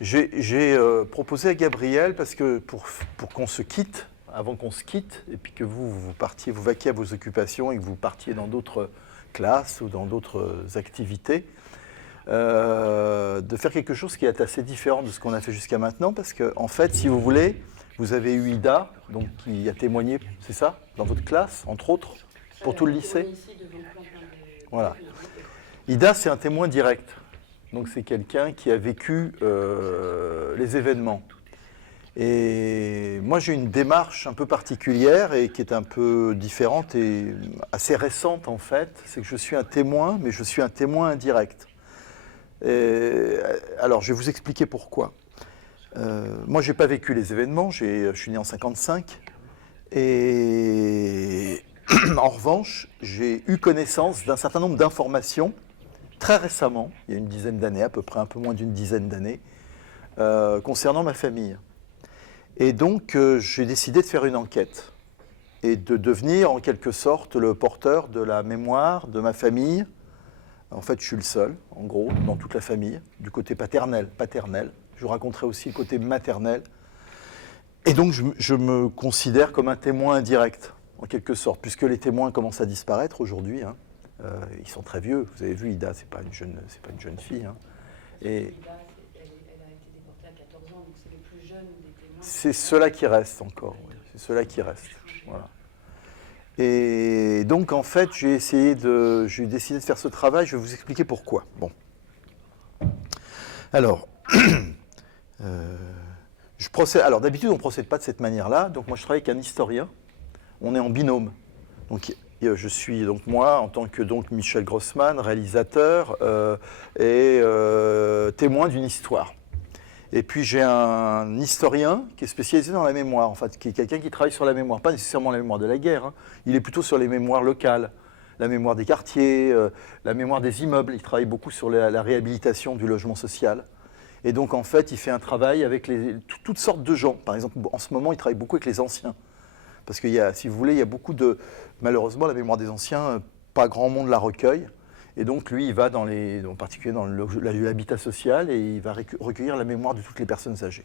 J'ai proposé à Gabriel, parce que pour qu'on se quitte, avant qu'on se quitte, et puis que vous partiez, vous vaquiez à vos occupations et que vous partiez dans d'autres classes ou dans d'autres activités, de faire quelque chose qui est assez différent de ce qu'on a fait jusqu'à maintenant, parce que, en fait, si vous voulez, vous avez eu Ida, donc, qui a témoigné, c'est ça, dans votre classe, entre autres, pour tout le lycée. Voilà. Ida, c'est un témoin direct. Donc c'est quelqu'un qui a vécu les événements. Et moi j'ai une démarche un peu particulière et qui est un peu différente et assez récente en fait. C'est que je suis un témoin, mais je suis un témoin indirect. Alors je vais vous expliquer pourquoi. Moi j'ai pas vécu les événements, je suis né en 55. Et en revanche, j'ai eu connaissance d'un certain nombre d'informations très récemment, il y a une dizaine d'années, à peu près un peu moins d'une dizaine d'années, concernant ma famille. Et donc, j'ai décidé de faire une enquête et de devenir, en quelque sorte, le porteur de la mémoire de ma famille. En fait, je suis le seul, en gros, dans toute la famille, du côté paternel. Je vous raconterai aussi le côté maternel. Et donc, je me considère comme un témoin indirect, en quelque sorte, puisque les témoins commencent à disparaître aujourd'hui, hein. Ils sont très vieux. Vous avez vu, Ida, c'est pas une jeune fille. Hein. Et Ida, elle a été déportée à 14 ans, donc c'est le plus jeune des témoins. c'est ceux-là qui restent encore. Oui. C'est ceux-là qui restent. Voilà. Et donc, en fait, j'ai décidé de faire ce travail. Je vais vous expliquer pourquoi. Bon. Alors, alors d'habitude, on ne procède pas de cette manière-là. Donc, moi, je travaille avec un historien. On est en binôme. Donc, je suis donc moi, en tant que donc Michel Grossman, réalisateur et témoin d'une histoire. Et puis j'ai un historien qui est spécialisé dans la mémoire, en fait, qui est quelqu'un qui travaille sur la mémoire, pas nécessairement la mémoire de la guerre, hein. Il est plutôt sur les mémoires locales, la mémoire des quartiers, la mémoire des immeubles. Il travaille beaucoup sur la réhabilitation du logement social. Et donc en fait, il fait un travail avec toutes sortes de gens. Par exemple, en ce moment, il travaille beaucoup avec les anciens. Parce qu'il y a, si vous voulez, il y a beaucoup de... Malheureusement, la mémoire des anciens, pas grand monde la recueille. Et donc, lui, il va en particulier dans l'habitat social, et il va recueillir la mémoire de toutes les personnes âgées.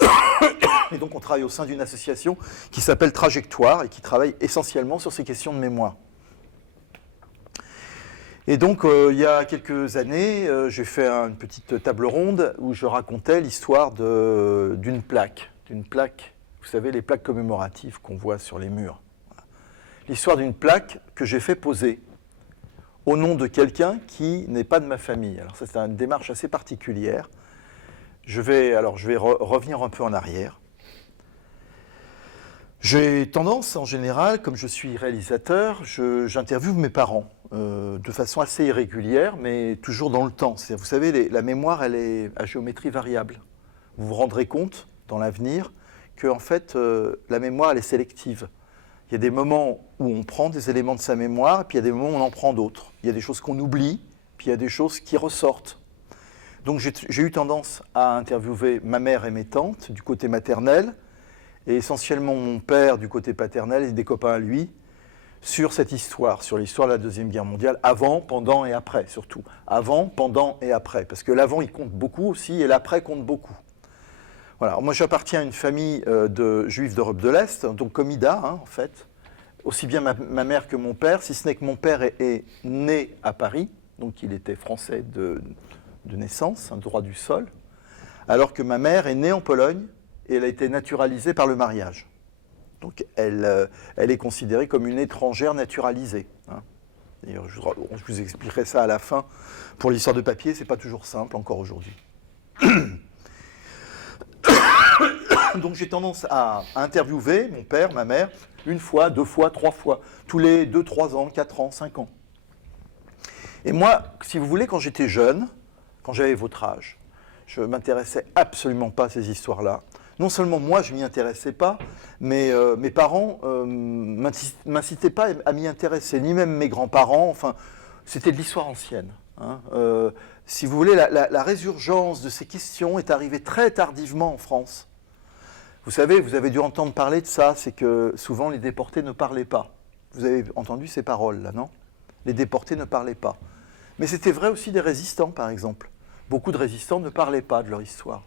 Voilà. Et donc, on travaille au sein d'une association qui s'appelle Trajectoire et qui travaille essentiellement sur ces questions de mémoire. Et donc, il y a quelques années, j'ai fait une petite table ronde où je racontais l'histoire d'une plaque. Vous savez, les plaques commémoratives qu'on voit sur les murs. Voilà. L'histoire d'une plaque que j'ai fait poser au nom de quelqu'un qui n'est pas de ma famille. Alors ça, c'est une démarche assez particulière. Je vais revenir un peu en arrière. J'ai tendance, en général, comme je suis réalisateur, j'interviewe mes parents de façon assez irrégulière, mais toujours dans le temps. Vous savez, la mémoire, elle est à géométrie variable. Vous vous rendrez compte, dans l'avenir, que en fait, la mémoire, elle est sélective. Il y a des moments où on prend des éléments de sa mémoire, et puis il y a des moments où on en prend d'autres. Il y a des choses qu'on oublie, puis il y a des choses qui ressortent. Donc j'ai eu tendance à interviewer ma mère et mes tantes du côté maternel, et essentiellement mon père du côté paternel et des copains à lui, sur cette histoire, sur l'histoire de la Deuxième Guerre mondiale, avant, pendant et après surtout. Avant, pendant et après, parce que l'avant il compte beaucoup aussi, et l'après compte beaucoup. Voilà. Moi, j'appartiens à une famille de juifs d'Europe de l'Est, donc comme Ida, hein, en fait. Aussi bien ma mère que mon père, si ce n'est que mon père est né à Paris, donc il était français de naissance, un droit du sol, alors que ma mère est née en Pologne et elle a été naturalisée par le mariage. Donc elle est considérée comme une étrangère naturalisée. Hein. D'ailleurs, je vous expliquerai ça à la fin. Pour l'histoire de papier, ce n'est pas toujours simple encore aujourd'hui. Donc j'ai tendance à interviewer mon père, ma mère, une fois, 2 fois, 3 fois, tous les 2, 3 ans, 4 ans, 5 ans. Et moi, si vous voulez, quand j'étais jeune, quand j'avais votre âge, je ne m'intéressais absolument pas à ces histoires-là. Non seulement moi, je ne m'y intéressais pas, mais mes parents ne m'incitaient pas à m'y intéresser, ni même mes grands-parents. Enfin, c'était de l'histoire ancienne. Hein. Si vous voulez, la résurgence de ces questions est arrivée très tardivement en France. Vous savez, vous avez dû entendre parler de ça, c'est que souvent les déportés ne parlaient pas. Vous avez entendu ces paroles-là, non? Les déportés ne parlaient pas. Mais c'était vrai aussi des résistants, par exemple. beaucoup de résistants ne parlaient pas de leur histoire.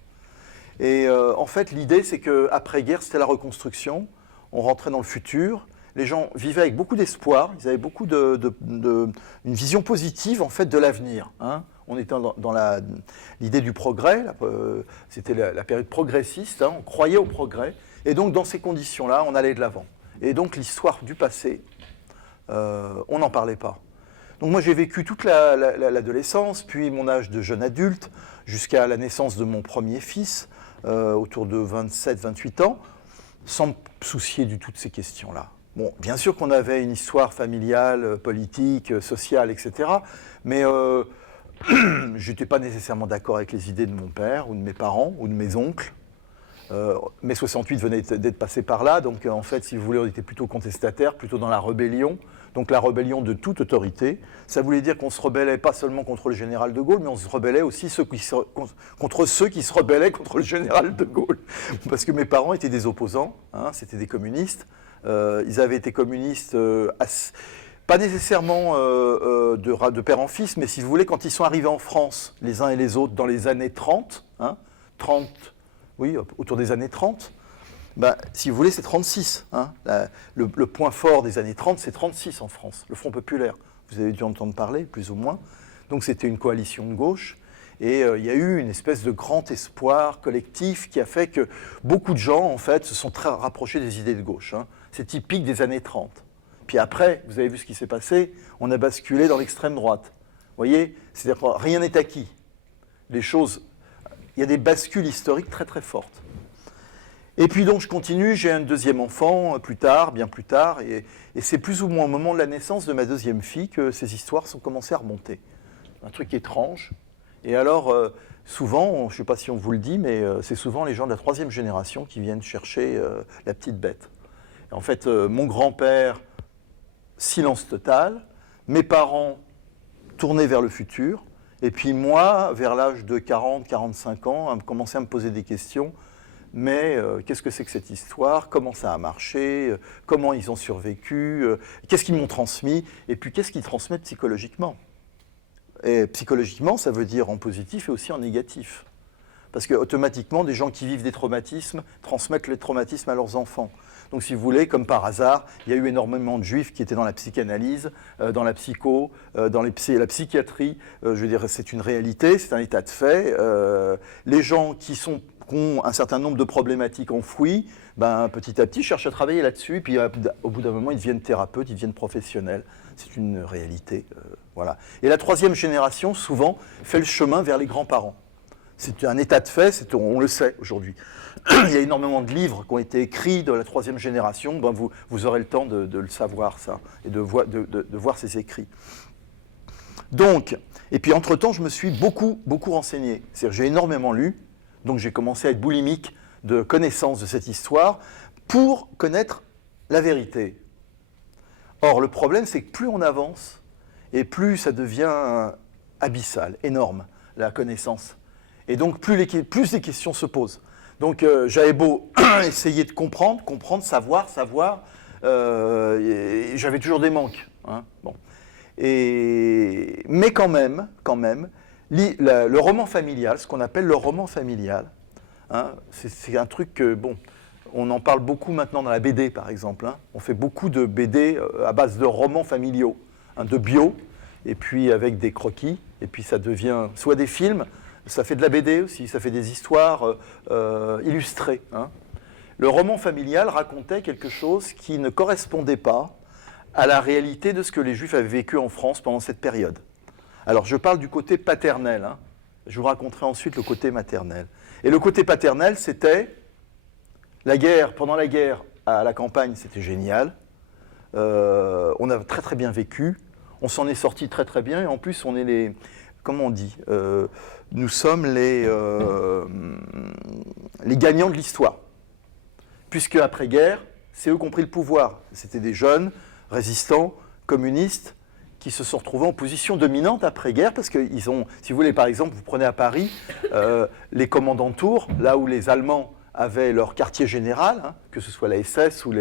Et en fait, l'idée, c'est qu'après-guerre, c'était la reconstruction, on rentrait dans le futur, les gens vivaient avec beaucoup d'espoir, ils avaient beaucoup une vision positive, en fait, de l'avenir. Hein. On était dans l'idée du progrès, c'était la période progressiste, hein, on croyait au progrès, et donc dans ces conditions-là, on allait de l'avant. Et donc l'histoire du passé, on n'en parlait pas. Donc moi j'ai vécu toute l'adolescence, puis mon âge de jeune adulte, jusqu'à la naissance de mon premier fils, autour de 27-28 ans, sans me soucier du tout de ces questions-là. Bon, bien sûr qu'on avait une histoire familiale, politique, sociale, etc., mais je n'étais pas nécessairement d'accord avec les idées de mon père, ou de mes parents, ou de mes oncles. Mai 68 venait d'être passé par là, donc en fait, si vous voulez, on était plutôt contestataires, plutôt dans la rébellion, donc la rébellion de toute autorité. Ça voulait dire qu'on se rebellait pas seulement contre le général de Gaulle, mais on se rebellait aussi contre ceux qui se rebellaient contre le général de Gaulle. Parce que mes parents étaient des opposants, hein, c'était des communistes. Ils avaient été communistes, pas nécessairement de père en fils, mais si vous voulez, quand ils sont arrivés en France, les uns et les autres, dans les années 30, hein, oui, autour des années 30, ben, si vous voulez, c'est 36. Hein. Le point fort des années 30, c'est 36 en France, le Front populaire. Vous avez dû entendre parler, plus ou moins. Donc c'était une coalition de gauche. Et il y a eu une espèce de grand espoir collectif qui a fait que beaucoup de gens, en fait, se sont très rapprochés des idées de gauche. Hein. C'est typique des années 30. Puis après, vous avez vu ce qui s'est passé, on a basculé dans l'extrême droite. Vous voyez, c'est-à-dire que rien n'est acquis. Les choses, il y a des bascules historiques très très fortes. Et puis donc je continue, j'ai un deuxième enfant plus tard, bien plus tard, et c'est plus ou moins au moment de la naissance de ma deuxième fille que ces histoires sont commencées à remonter. Un truc étrange. Et alors, souvent, je ne sais pas si on vous le dit, mais c'est souvent les gens de la troisième génération qui viennent chercher la petite bête. Et en fait, mon grand-père, silence total, mes parents tournés vers le futur, et puis moi, vers l'âge de 40-45 ans, à commencer à me poser des questions. Mais qu'est-ce que c'est que cette histoire? Comment ça a marché? Comment ils ont survécu? Qu'est-ce qu'ils m'ont transmis? Et puis qu'est-ce qu'ils transmettent psychologiquement? Et psychologiquement, ça veut dire en positif et aussi en négatif. Parce que automatiquement, des gens qui vivent des traumatismes transmettent les traumatismes à leurs enfants. Donc si vous voulez, comme par hasard, il y a eu énormément de juifs qui étaient dans la psychanalyse, dans la psycho, dans la psychiatrie. Je veux dire, c'est une réalité, c'est un état de fait. Les gens qui ont un certain nombre de problématiques enfouies, ben, petit à petit, cherchent à travailler là-dessus, et puis au bout d'un moment, ils deviennent thérapeutes, ils deviennent professionnels. C'est une réalité. Voilà. Et la troisième génération, souvent, fait le chemin vers les grands-parents. C'est un état de fait, on le sait aujourd'hui. Il y a énormément de livres qui ont été écrits de la troisième génération, ben vous aurez le temps de le savoir, ça, et de voir ces écrits. Donc, et puis entre-temps, je me suis beaucoup renseigné. C'est-à-dire, j'ai énormément lu, donc j'ai commencé à être boulimique de connaissances de cette histoire pour connaître la vérité. Or, le problème, c'est que plus on avance, et plus ça devient abyssal, énorme, la connaissance. Et donc, plus les questions se posent. Donc, j'avais beau essayer de comprendre, savoir, j'avais toujours des manques. Hein, bon. Mais quand même, le roman familial, ce qu'on appelle le roman familial, hein, c'est un truc que, bon, on en parle beaucoup maintenant dans la BD, par exemple. Hein. On fait beaucoup de BD à base de romans familiaux, hein, de bio, et puis avec des croquis, et puis ça devient soit des films, ça fait de la BD aussi, ça fait des histoires illustrées. Hein. Le roman familial racontait quelque chose qui ne correspondait pas à la réalité de ce que les Juifs avaient vécu en France pendant cette période. Alors je parle du côté paternel, hein. Je vous raconterai ensuite le côté maternel. Et le côté paternel, c'était la guerre, pendant la guerre à la campagne, c'était génial. On a très très bien vécu, on s'en est sorti très très bien, et en plus on est les... Comment on dit nous sommes les gagnants de l'histoire. Puisque après-guerre, c'est eux qui ont pris le pouvoir. C'était des jeunes résistants, communistes, qui se sont retrouvés en position dominante après-guerre, parce qu'ils ont, si vous voulez, par exemple, vous prenez à Paris les commandants-tours, là où les Allemands avaient leur quartier général, hein, que ce soit la SS ou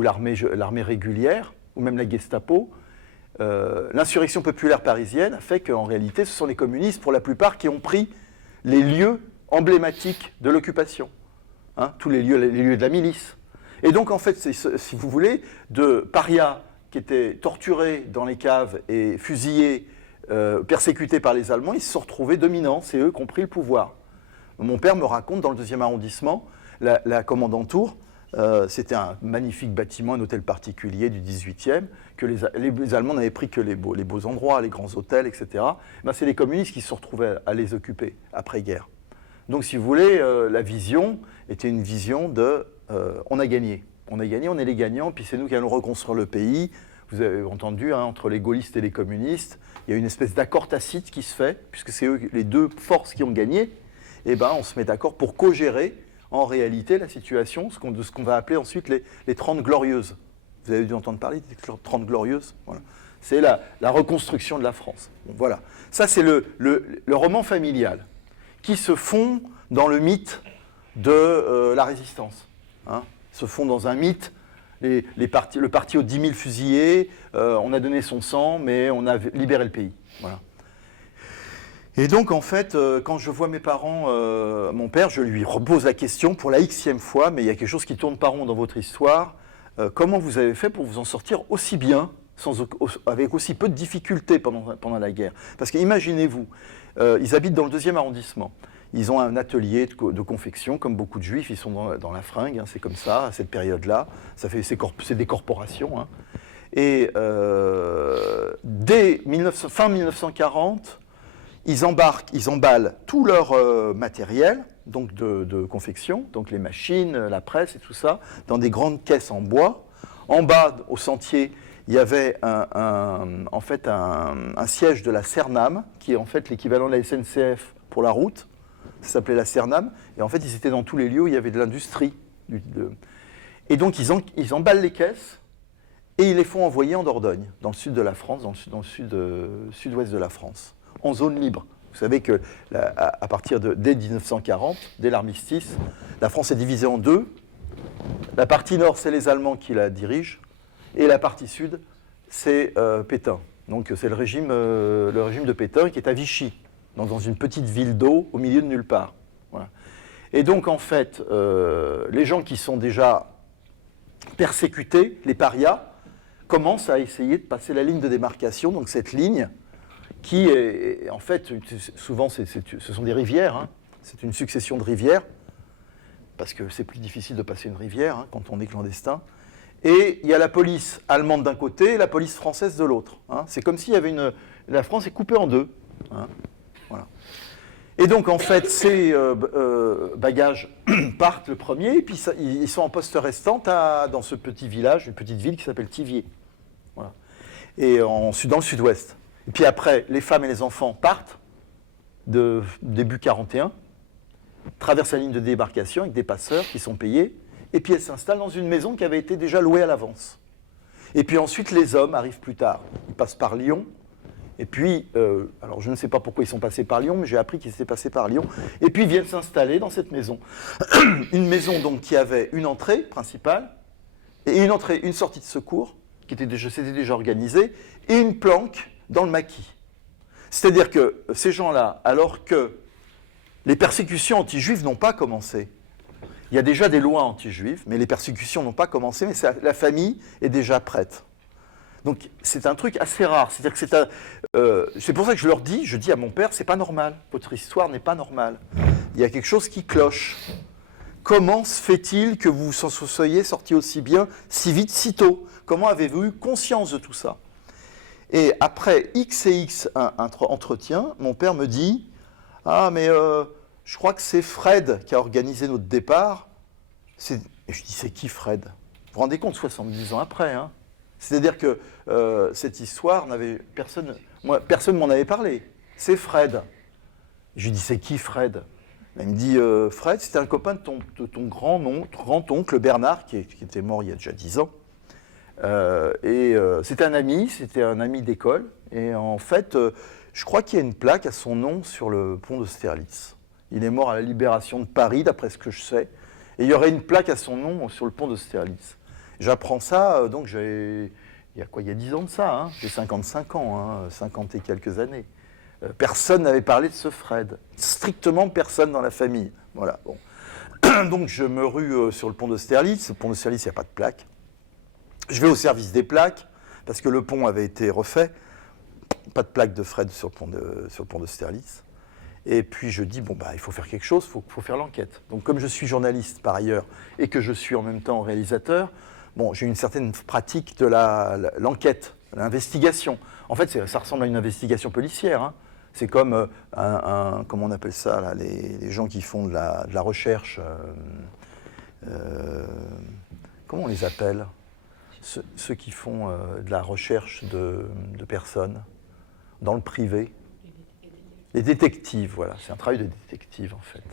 l'armée régulière, ou même la Gestapo. l'insurrection populaire parisienne a fait qu'en réalité, ce sont les communistes, pour la plupart, qui ont pris les lieux emblématiques de l'occupation, hein, tous les lieux de la milice. Et donc, en fait, si vous voulez, de parias qui étaient torturés dans les caves et fusillés, persécutés par les Allemands, ils se sont retrouvés dominants, c'est eux qui ont pris le pouvoir. Mon père me raconte, dans le 2e arrondissement, la Commandantour, c'était un magnifique bâtiment, un hôtel particulier du 18e, que les Allemands n'avaient pris que les beaux endroits, les grands hôtels, etc. Ben, c'est les communistes qui se sont retrouvés à les occuper après-guerre. Donc, si vous voulez, la vision était une vision de on a gagné, on est les gagnants, puis c'est nous qui allons reconstruire le pays. Vous avez entendu, hein, entre les gaullistes et les communistes, il y a une espèce d'accord tacite qui se fait, puisque c'est eux les deux forces qui ont gagné. Et ben, on se met d'accord pour co-gérer en réalité la situation de ce qu'on va appeler ensuite les 30 glorieuses. Vous avez dû entendre parler des 30 glorieuses. Voilà. C'est la reconstruction de la France. Bon, voilà. Ça, c'est le roman familial qui se fond dans le mythe de la résistance. Hein. Se fond dans un mythe. Le parti aux 10 000 fusillés, on a donné son sang, mais on a libéré le pays. Voilà. Et donc, en fait, quand je vois mes parents, mon père, je lui repose la question pour la xème fois, mais il y a quelque chose qui tourne pas rond dans votre histoire. Comment vous avez fait pour vous en sortir aussi bien, avec aussi peu de difficultés pendant la guerre? Parce qu'imaginez-vous, ils habitent dans le 2e arrondissement. Ils ont un atelier de confection, comme beaucoup de juifs, ils sont dans la fringue, hein, c'est comme ça, à cette période-là. C'est des corporations. Hein. Et dès fin 1940, ils emballent tout leur matériel donc de confection, donc les machines, la presse et tout ça, dans des grandes caisses en bois. En bas, au sentier, il y avait en fait un siège de la Cernam, qui est en fait l'équivalent de la SNCF pour la route. Ça s'appelait la Cernam. Et en fait, ils étaient dans tous les lieux où il y avait de l'industrie. Et donc, ils emballent les caisses et ils les font envoyer en Dordogne, dans le sud de la France, dans le sud-ouest de la France, en zone libre. Vous savez que à partir dès 1940, dès l'armistice, la France est divisée en deux. La partie nord, c'est les Allemands qui la dirigent, et la partie sud, c'est Pétain. Donc c'est le régime de Pétain qui est à Vichy, dans une petite ville d'eau au milieu de nulle part. Voilà. Et donc en fait, les gens qui sont déjà persécutés, les parias, commencent à essayer de passer la ligne de démarcation, donc cette ligne qui est, en fait, souvent ce sont des rivières, hein. C'est une succession de rivières, parce que c'est plus difficile de passer une rivière hein, quand on est clandestin. Et il y a la police allemande d'un côté et la police française de l'autre. Hein. C'est comme s'il y avait la France est coupée en deux. Hein. Voilà. Et donc, en fait, ces bagages partent le premier, et puis ils sont en poste restante dans ce petit village, une petite ville qui s'appelle Thiviers. Voilà. Et dans le sud-ouest. Et puis après, les femmes et les enfants partent, début 41, traversent la ligne de débarcation avec des passeurs qui sont payés, et puis elles s'installent dans une maison qui avait été déjà louée à l'avance. Et puis ensuite, les hommes arrivent plus tard. Ils passent par Lyon. Et puis, alors je ne sais pas pourquoi ils sont passés par Lyon, mais j'ai appris qu'ils étaient passés par Lyon. Et puis ils viennent s'installer dans cette maison. Une maison donc qui avait une entrée principale, et une sortie de secours, qui s'était déjà organisée, et une planque dans le maquis. C'est-à-dire que ces gens-là, alors que les persécutions anti-juives n'ont pas commencé, il y a déjà des lois anti-juives, mais les persécutions n'ont pas commencé, mais la famille est déjà prête. Donc c'est un truc assez rare. C'est-à-dire que c'est pour ça que je dis à mon père, c'est pas normal, votre histoire n'est pas normale. Il y a quelque chose qui cloche. Comment se fait-il que vous soyez sortis aussi bien, si vite, si tôt? Comment avez-vous eu conscience de tout ça? Et après X et X entretien, mon père me dit « Ah, mais je crois que c'est Fred qui a organisé notre départ. » Et je dis « C'est qui Fred ?» Vous vous rendez compte, 70 ans après, hein. C'est-à-dire que cette histoire, personne ne m'en avait parlé. C'est Fred. Je lui dis, c'est qui Fred? Il me dit, Fred, c'était un copain de ton grand-oncle Bernard, qui était mort il y a déjà 10 ans. C'était un ami d'école. Et en fait, je crois qu'il y a une plaque à son nom sur le pont d'Austerlitz. Il est mort à la libération de Paris, d'après ce que je sais. Et il y aurait une plaque à son nom sur le pont d'Austerlitz. J'apprends ça, donc il y a quoi, il y a 10 ans de ça, hein, j'ai 55 ans, hein, 50 et quelques années. Personne n'avait parlé de ce Fred. Strictement personne dans la famille. Voilà, bon. Donc je me rue sur le pont d'Austerlitz. Le pont d'Austerlitz, il n'y a pas de plaque. Je vais au service des plaques, parce que le pont avait été refait. Pas de plaque de Fred sur le pont d'Austerlitz. Et puis je dis, bon, bah, il faut faire quelque chose, il faut faire l'enquête. Donc comme je suis journaliste par ailleurs, et que je suis en même temps réalisateur, bon, j'ai une certaine pratique de l'enquête, l'investigation. En fait, ça ressemble à une investigation policière, hein. C'est comme comment on appelle ça, là, les gens qui font de la recherche. Comment on les appelle, ceux qui font de la recherche de personnes dans le privé. Les détectives, voilà. C'est un travail de détective, en fait.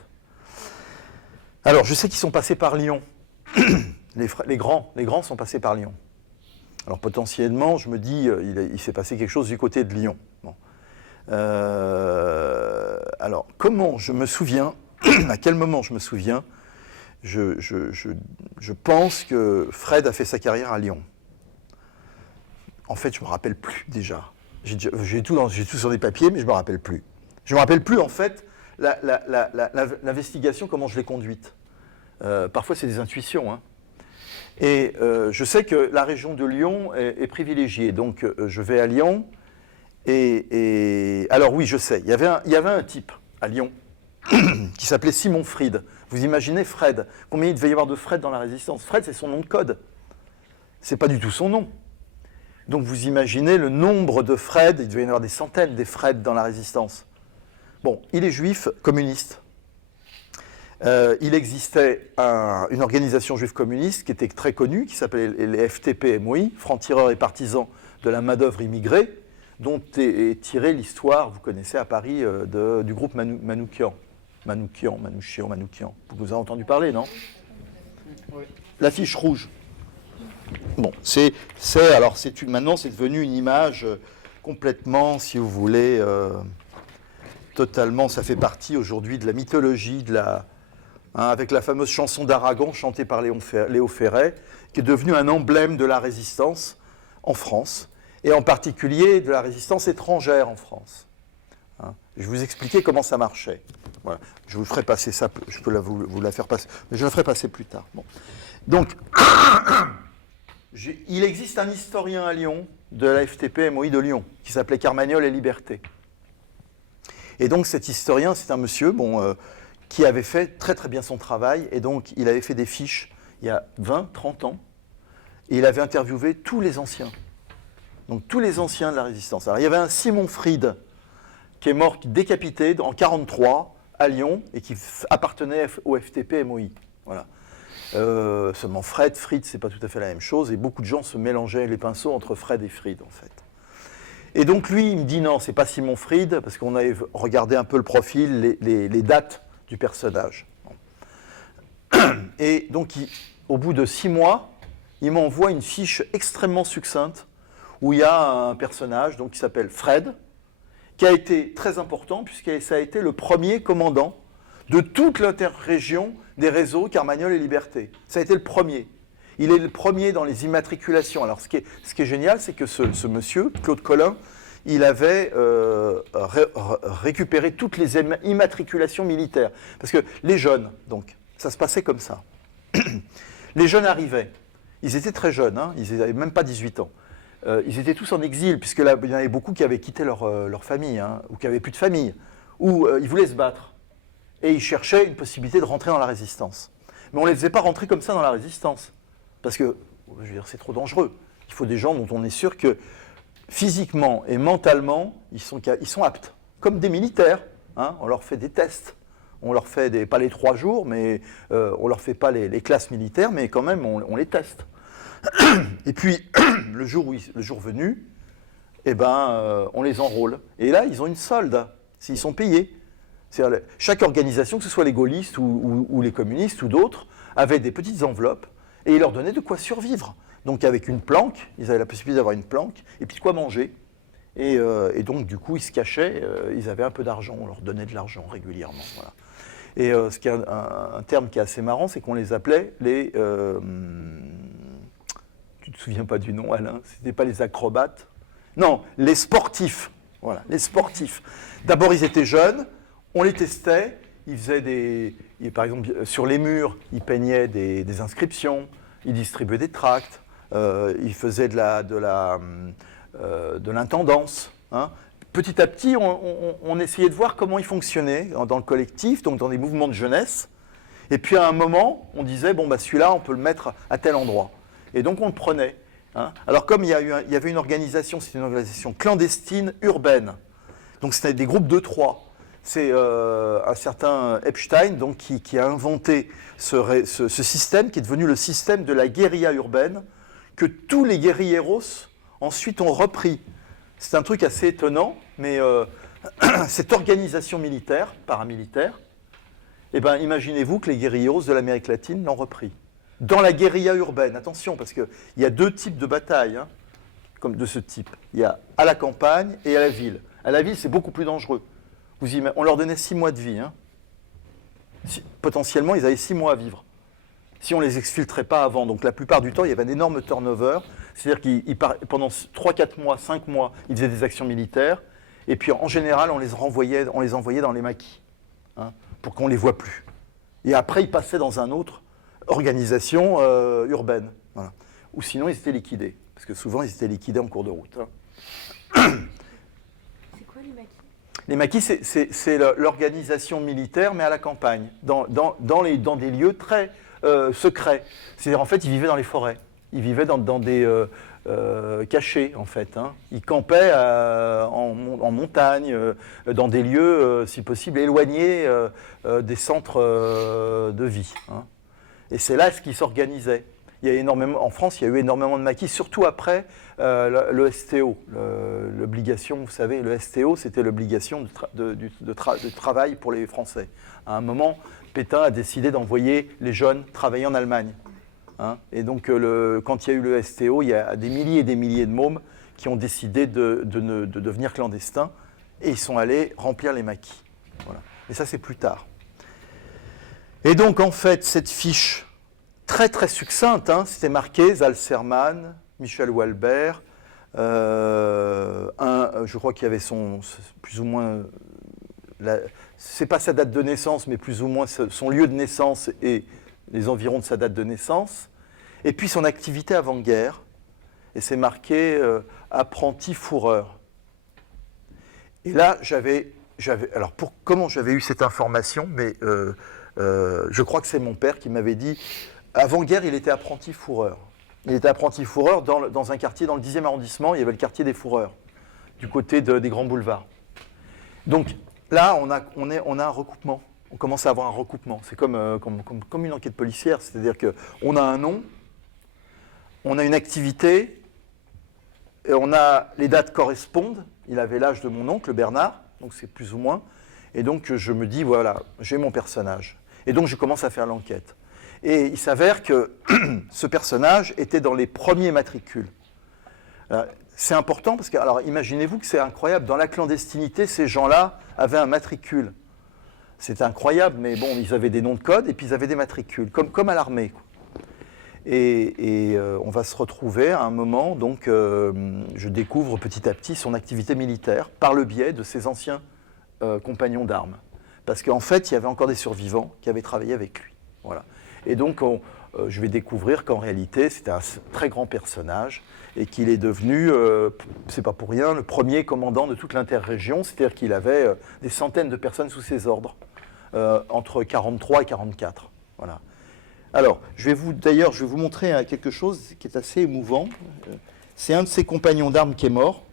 Alors, je sais qu'ils sont passés par Lyon. Les grands sont passés par Lyon. Alors, potentiellement, je me dis, il s'est passé quelque chose du côté de Lyon. Bon. Alors, comment je me souviens, à quel moment je me souviens, je pense que Fred a fait sa carrière à Lyon. En fait, je ne me rappelle plus déjà. J'ai tout sur des papiers, mais je ne me rappelle plus. Je ne me rappelle plus, en fait, l'investigation, comment je l'ai conduite. Parfois, c'est des intuitions, hein. Et je sais que la région de Lyon est privilégiée. Donc, je vais à Lyon. Alors oui, je sais, il y avait un type à Lyon qui s'appelait Simon Fried. Vous imaginez Fred? Combien il devait y avoir de Fred dans la Résistance? Fred, c'est son nom de code. C'est pas du tout son nom. Donc vous imaginez le nombre de Fred, il devait y en avoir des centaines des Fred dans la Résistance. Bon, il est juif communiste. Il existait une organisation juive communiste qui était très connue, qui s'appelait les FTP-MOI, Francs-tireurs et partisans de la main-d'œuvre immigrée, dont est tirée l'histoire, vous connaissez à Paris, du groupe Manouchian. Manouchian. Vous avez entendu parler, non? Oui. L'affiche rouge. Bon, maintenant c'est devenu une image complètement, si vous voulez, totalement, ça fait partie aujourd'hui de la mythologie, avec la fameuse chanson d'Aragon chantée par Léo Ferré, qui est devenue un emblème de la résistance en France, et en particulier de la résistance étrangère en France. Je vais vous expliquer comment ça marchait. Voilà. Je vous ferai passer ça, je peux vous la faire passer, mais je la ferai passer plus tard. Bon. Donc, il existe un historien à Lyon de la FTP-MOI de Lyon, qui s'appelait Carmagnole et Liberté. Et donc cet historien, c'est un monsieur qui avait fait très très bien son travail, et donc il avait fait des fiches il y a 20, 30 ans, et il avait interviewé tous les anciens. Donc tous les anciens de la résistance. Alors il y avait un Simon Fried, qui est mort décapité en 1943 à Lyon, et qui appartenait au FTP-MOI. Voilà. Seulement Fried, c'est pas tout à fait la même chose, et beaucoup de gens se mélangeaient les pinceaux entre Fred et Fried, en fait. Et donc lui, il me dit non, c'est pas Simon Fried, parce qu'on avait regardé un peu le profil, les dates du personnage. Et donc, au bout de 6 mois, il m'envoie une fiche extrêmement succincte, où il y a un personnage qui s'appelle Fred, qui a été très important, puisque ça a été le premier commandant de toute l'interrégion des réseaux Carmagnole et Liberté. Ça a été le premier. Il est le premier dans les immatriculations. Alors, ce qui est génial, c'est que ce monsieur, Claude Collin, il avait récupéré toutes les immatriculations militaires. Parce que les jeunes, donc, ça se passait comme ça. Les jeunes arrivaient. Ils étaient très jeunes, hein, ils n'avaient même pas 18 ans. Ils étaient tous en exil, puisque là, il y en avait beaucoup qui avaient quitté leur famille, hein, ou qui n'avaient plus de famille, ou ils voulaient se battre. Et ils cherchaient une possibilité de rentrer dans la résistance. Mais on ne les faisait pas rentrer comme ça dans la résistance. Parce que, je veux dire, c'est trop dangereux. Il faut des gens dont on est sûr que physiquement et mentalement, ils sont aptes. Comme des militaires, hein, on leur fait des tests. On leur fait pas les 3 jours, mais on leur fait pas les classes militaires, mais quand même, on les teste. Et puis, le jour venu, on les enrôle. Et là, ils ont une solde, s'ils sont payés. Chaque organisation, que ce soit les gaullistes ou les communistes ou d'autres, avait des petites enveloppes et ils leur donnaient de quoi survivre. Donc avec une planque, ils avaient la possibilité d'avoir une planque et puis de quoi manger. Et donc du coup, ils se cachaient, ils avaient un peu d'argent, on leur donnait de l'argent régulièrement. Voilà. Et ce qui est un terme qui est assez marrant, c'est qu'on les appelait les... te souviens pas du nom, Alain, ce n'étaient pas les acrobates. Non, les sportifs. Voilà, les sportifs. D'abord, ils étaient jeunes, on les testait, ils faisaient par exemple, sur les murs, ils peignaient des inscriptions, ils distribuaient des tracts, ils faisaient de l'intendance. Hein. Petit à petit, on essayait de voir comment ils fonctionnaient dans le collectif, donc dans des mouvements de jeunesse. Et puis à un moment, on disait, bon, bah, celui-là, on peut le mettre à tel endroit. Et donc on le prenait. Hein. Alors comme il y avait une organisation, c'était une organisation clandestine, urbaine. Donc c'était des groupes de 3. C'est un certain Epstein donc, qui a inventé ce système qui est devenu le système de la guérilla urbaine que tous les guérilleros ensuite ont repris. C'est un truc assez étonnant, mais cette organisation militaire, paramilitaire, eh ben, imaginez-vous que les guérilleros de l'Amérique latine l'ont repris. Dans la guérilla urbaine, attention, parce qu'il y a 2 types de batailles hein, comme de ce type. Il y a à la campagne et à la ville. À la ville, c'est beaucoup plus dangereux. On leur donnait 6 mois de vie. Hein. Potentiellement, ils avaient 6 mois à vivre. Si on ne les exfiltrait pas avant. Donc la plupart du temps, il y avait un énorme turnover. C'est-à-dire que pendant 3-4 mois, 5 mois, ils faisaient des actions militaires. Et puis en général, on les envoyait dans les maquis, hein, pour qu'on ne les voit plus. Et après, ils passaient dans une autre organisation urbaine. Voilà. Ou sinon, ils étaient liquidés. Parce que souvent, ils étaient liquidés en cours de route. Hein. C'est quoi les maquis ? Les maquis, c'est l'organisation militaire, mais à la campagne, dans des lieux très secrets. C'est-à-dire, en fait, ils vivaient dans les forêts. Ils vivaient dans des cachés, en fait. Hein. Ils campaient en montagne, dans des lieux, si possible, éloignés des centres de vie. Hein. Et c'est là ce qui s'organisait. En France, il y a eu énormément de maquis, surtout après le STO. L'obligation, vous savez, le STO, c'était l'obligation de travail pour les Français. À un moment, Pétain a décidé d'envoyer les jeunes travailler en Allemagne. Hein. Et donc, quand il y a eu le STO, il y a des milliers et des milliers de mômes qui ont décidé de devenir clandestins et ils sont allés remplir les maquis. Voilà. Et ça, c'est plus tard. Et donc, en fait, cette fiche très très succincte, hein, c'était marqué Zalserman, Michel Houellebecq, je crois qu'il y avait plus ou moins, c'est pas sa date de naissance, mais plus ou moins son lieu de naissance et les environs de sa date de naissance, et puis son activité avant-guerre, et c'est marqué apprenti fourreur. Et là, alors comment j'avais eu cette information, mais je crois que c'est mon père qui m'avait dit. Avant-guerre, il était apprenti fourreur. Il était apprenti fourreur dans un quartier, dans le 10e arrondissement, il y avait le quartier des fourreurs, du côté des grands boulevards. Donc là, on a un recoupement. On commence à avoir un recoupement. C'est comme une enquête policière, c'est-à-dire qu'on a un nom, on a une activité, et les dates correspondent. Il avait l'âge de mon oncle, Bernard, donc c'est plus ou moins. Et donc je me dis, voilà, j'ai mon personnage. Et donc je commence à faire l'enquête. Et il s'avère que ce personnage était dans les premiers matricules. C'est important parce que, alors imaginez-vous que c'est incroyable, dans la clandestinité, ces gens-là avaient un matricule. C'est incroyable, mais bon, ils avaient des noms de code et puis ils avaient des matricules, comme à l'armée. Et on va se retrouver à un moment, donc je découvre petit à petit son activité militaire par le biais de ses anciens compagnons d'armes. Parce qu'en fait, il y avait encore des survivants qui avaient travaillé avec lui. Voilà. Et donc, je vais découvrir qu'en réalité, c'était un très grand personnage et qu'il est devenu, c'est pas pour rien, le premier commandant de toute l'interrégion, c'est-à-dire qu'il avait des centaines de personnes sous ses ordres, entre 43 et 44. Voilà. Alors, je vais vous montrer quelque chose qui est assez émouvant. C'est un de ses compagnons d'armes qui est mort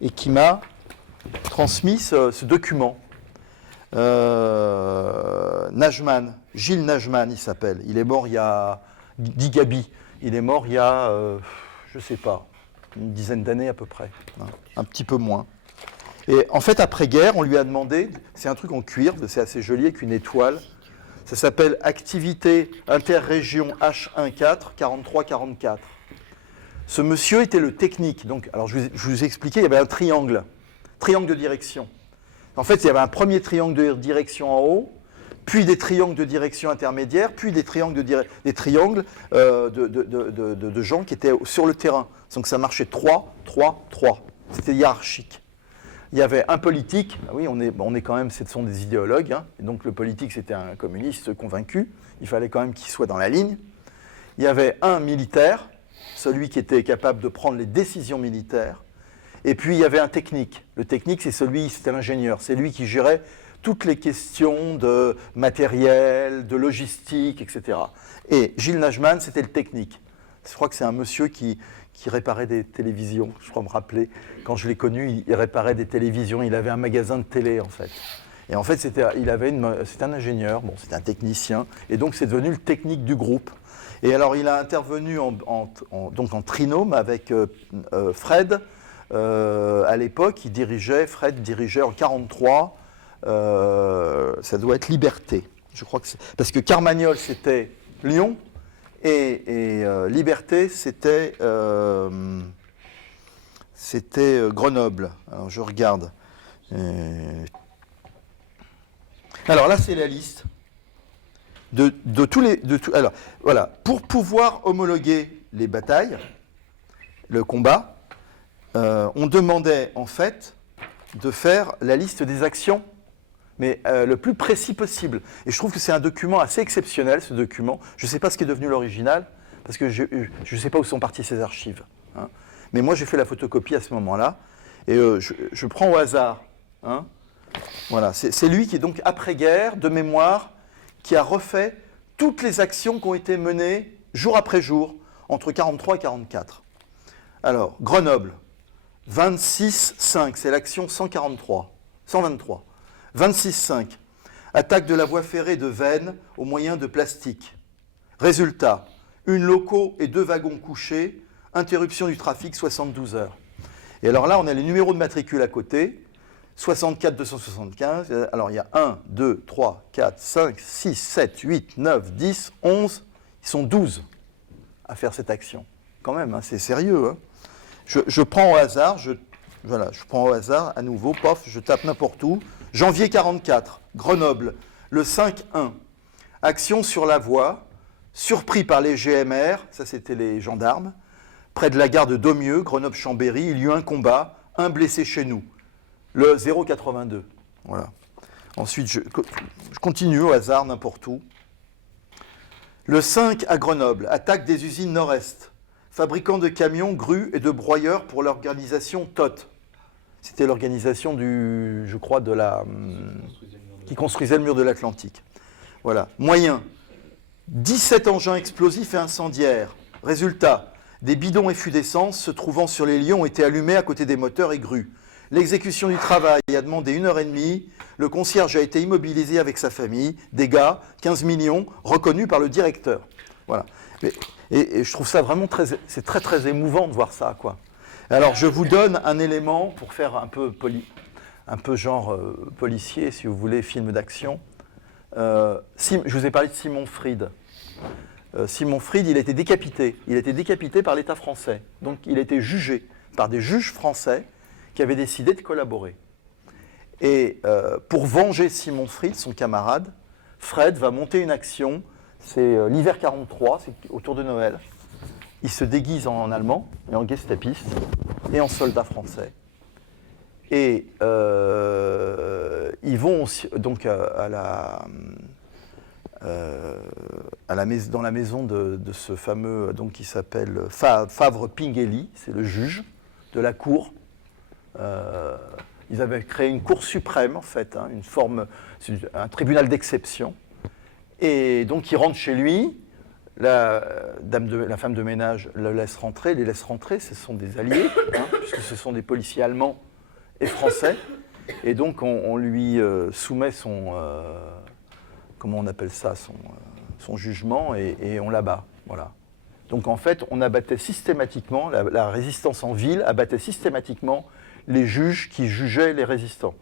et qui m'a transmis ce document. Najman, Gilles Najman, il s'appelle. Il est mort il y a... Dit Gabi. Il est mort il y a, je ne sais pas, une dizaine d'années à peu près. Hein, un petit peu moins. Et en fait, après-guerre, on lui a demandé, c'est un truc en cuir, c'est assez joli, avec une étoile. Ça s'appelle Activité Interrégion H14 43-44. Ce monsieur était le technique. Donc, alors je vous ai expliqué, il y avait un triangle de direction. En fait, il y avait un premier triangle de direction en haut, puis des triangles de direction intermédiaire, puis des triangles de gens qui étaient sur le terrain. Donc ça marchait 3, 3, 3. C'était hiérarchique. Il y avait un politique, oui, on est quand même, ce sont des idéologues, hein, et donc le politique c'était un communiste convaincu, il fallait quand même qu'il soit dans la ligne. Il y avait un militaire, celui qui était capable de prendre les décisions militaires, et puis il y avait un technique. Le technique, c'était l'ingénieur, c'est lui qui gérait toutes les questions de matériel, de logistique, etc. Et Gilles Najman, c'était le technique. Je crois que c'est un monsieur qui réparait des télévisions, je crois me rappeler. Quand je l'ai connu, il réparait des télévisions, il avait un magasin de télé en fait. Et en fait, c'était un ingénieur, bon, c'était un technicien, et donc c'est devenu le technique du groupe. Et alors il a intervenu donc en trinôme avec Fred. À l'époque, Fred dirigeait en 1943, ça doit être Liberté. Je crois que c'est parce que Carmagnole c'était Lyon et Liberté c'était Grenoble. Alors je regarde. Alors là c'est la liste de tous les alors voilà, pour pouvoir homologuer les batailles, le combat, on demandait en fait de faire la liste des actions, mais le plus précis possible. Et je trouve que c'est un document assez exceptionnel, ce document. Je ne sais pas ce qui est devenu l'original, parce que je ne sais pas où sont parties ces archives. Hein. Mais moi, j'ai fait la photocopie à ce moment-là, et je prends au hasard. Hein. Voilà, c'est lui qui est donc après-guerre, de mémoire, qui a refait toutes les actions qui ont été menées jour après jour, entre 1943 et 1944. Alors, Grenoble, 26-5, c'est l'action 123, 123. 26-5, attaque de la voie ferrée de Veynes au moyen de plastique. Résultat, une loco et 2 wagons couchés, interruption du trafic 72 heures. Et alors là, on a les numéros de matricule à côté, 64 275, alors il y a 1, 2, 3, 4, 5, 6, 7, 8, 9, 10, 11, ils sont 12 à faire cette action. Quand même, hein, c'est sérieux. Hein. Je prends au hasard, je prends au hasard, à nouveau, pof, je tape n'importe où. Janvier 44, Grenoble, le 5-1. Action sur la voie, surpris par les GMR, ça c'était les gendarmes, près de la gare de Daumieux, Grenoble-Chambéry, il y eut un combat, un blessé chez nous, le 082. Voilà. Ensuite, je continue au hasard, n'importe où. Le 5 à Grenoble, attaque des usines Nord-Est. Fabricant de camions, grues et de broyeurs pour l'organisation TOT. C'était l'organisation qui construisait le mur de l'Atlantique. Voilà. Moyen, 17 engins explosifs et incendiaires. Résultat, des bidons et fûts d'essence se trouvant sur les lieux ont été allumés à côté des moteurs et grues. L'exécution du travail a demandé 1h30. Le concierge a été immobilisé avec sa famille. Dégâts, 15 millions, reconnus par le directeur. Voilà. Et je trouve ça vraiment c'est très très émouvant de voir ça, quoi. Alors je vous donne un élément pour faire un peu genre policier, si vous voulez, film d'action. Je vous ai parlé de Simon Fried. Simon Fried, il a été décapité. Il a été décapité par l'État français. Donc il a été jugé par des juges français qui avaient décidé de collaborer. Et pour venger Simon Fried, son camarade, Fred va monter une action. C'est l'hiver 43, c'est autour de Noël. Il se déguise en allemand et en gestapiste et en soldat français. Et ils vont aussi, donc dans la maison de ce fameux, donc qui s'appelle Favre Pingelly, c'est le juge de la cour. Ils avaient créé une cour suprême en fait, hein, un tribunal d'exception. Et donc il rentre chez lui. La femme de ménage les laisse rentrer, ce sont des alliés, hein, puisque ce sont des policiers allemands et français. Et donc on lui soumet son, comment on appelle ça, son jugement et on l'abat. Voilà. Donc en fait, on abattait systématiquement, la résistance en ville abattait systématiquement les juges qui jugeaient les résistants.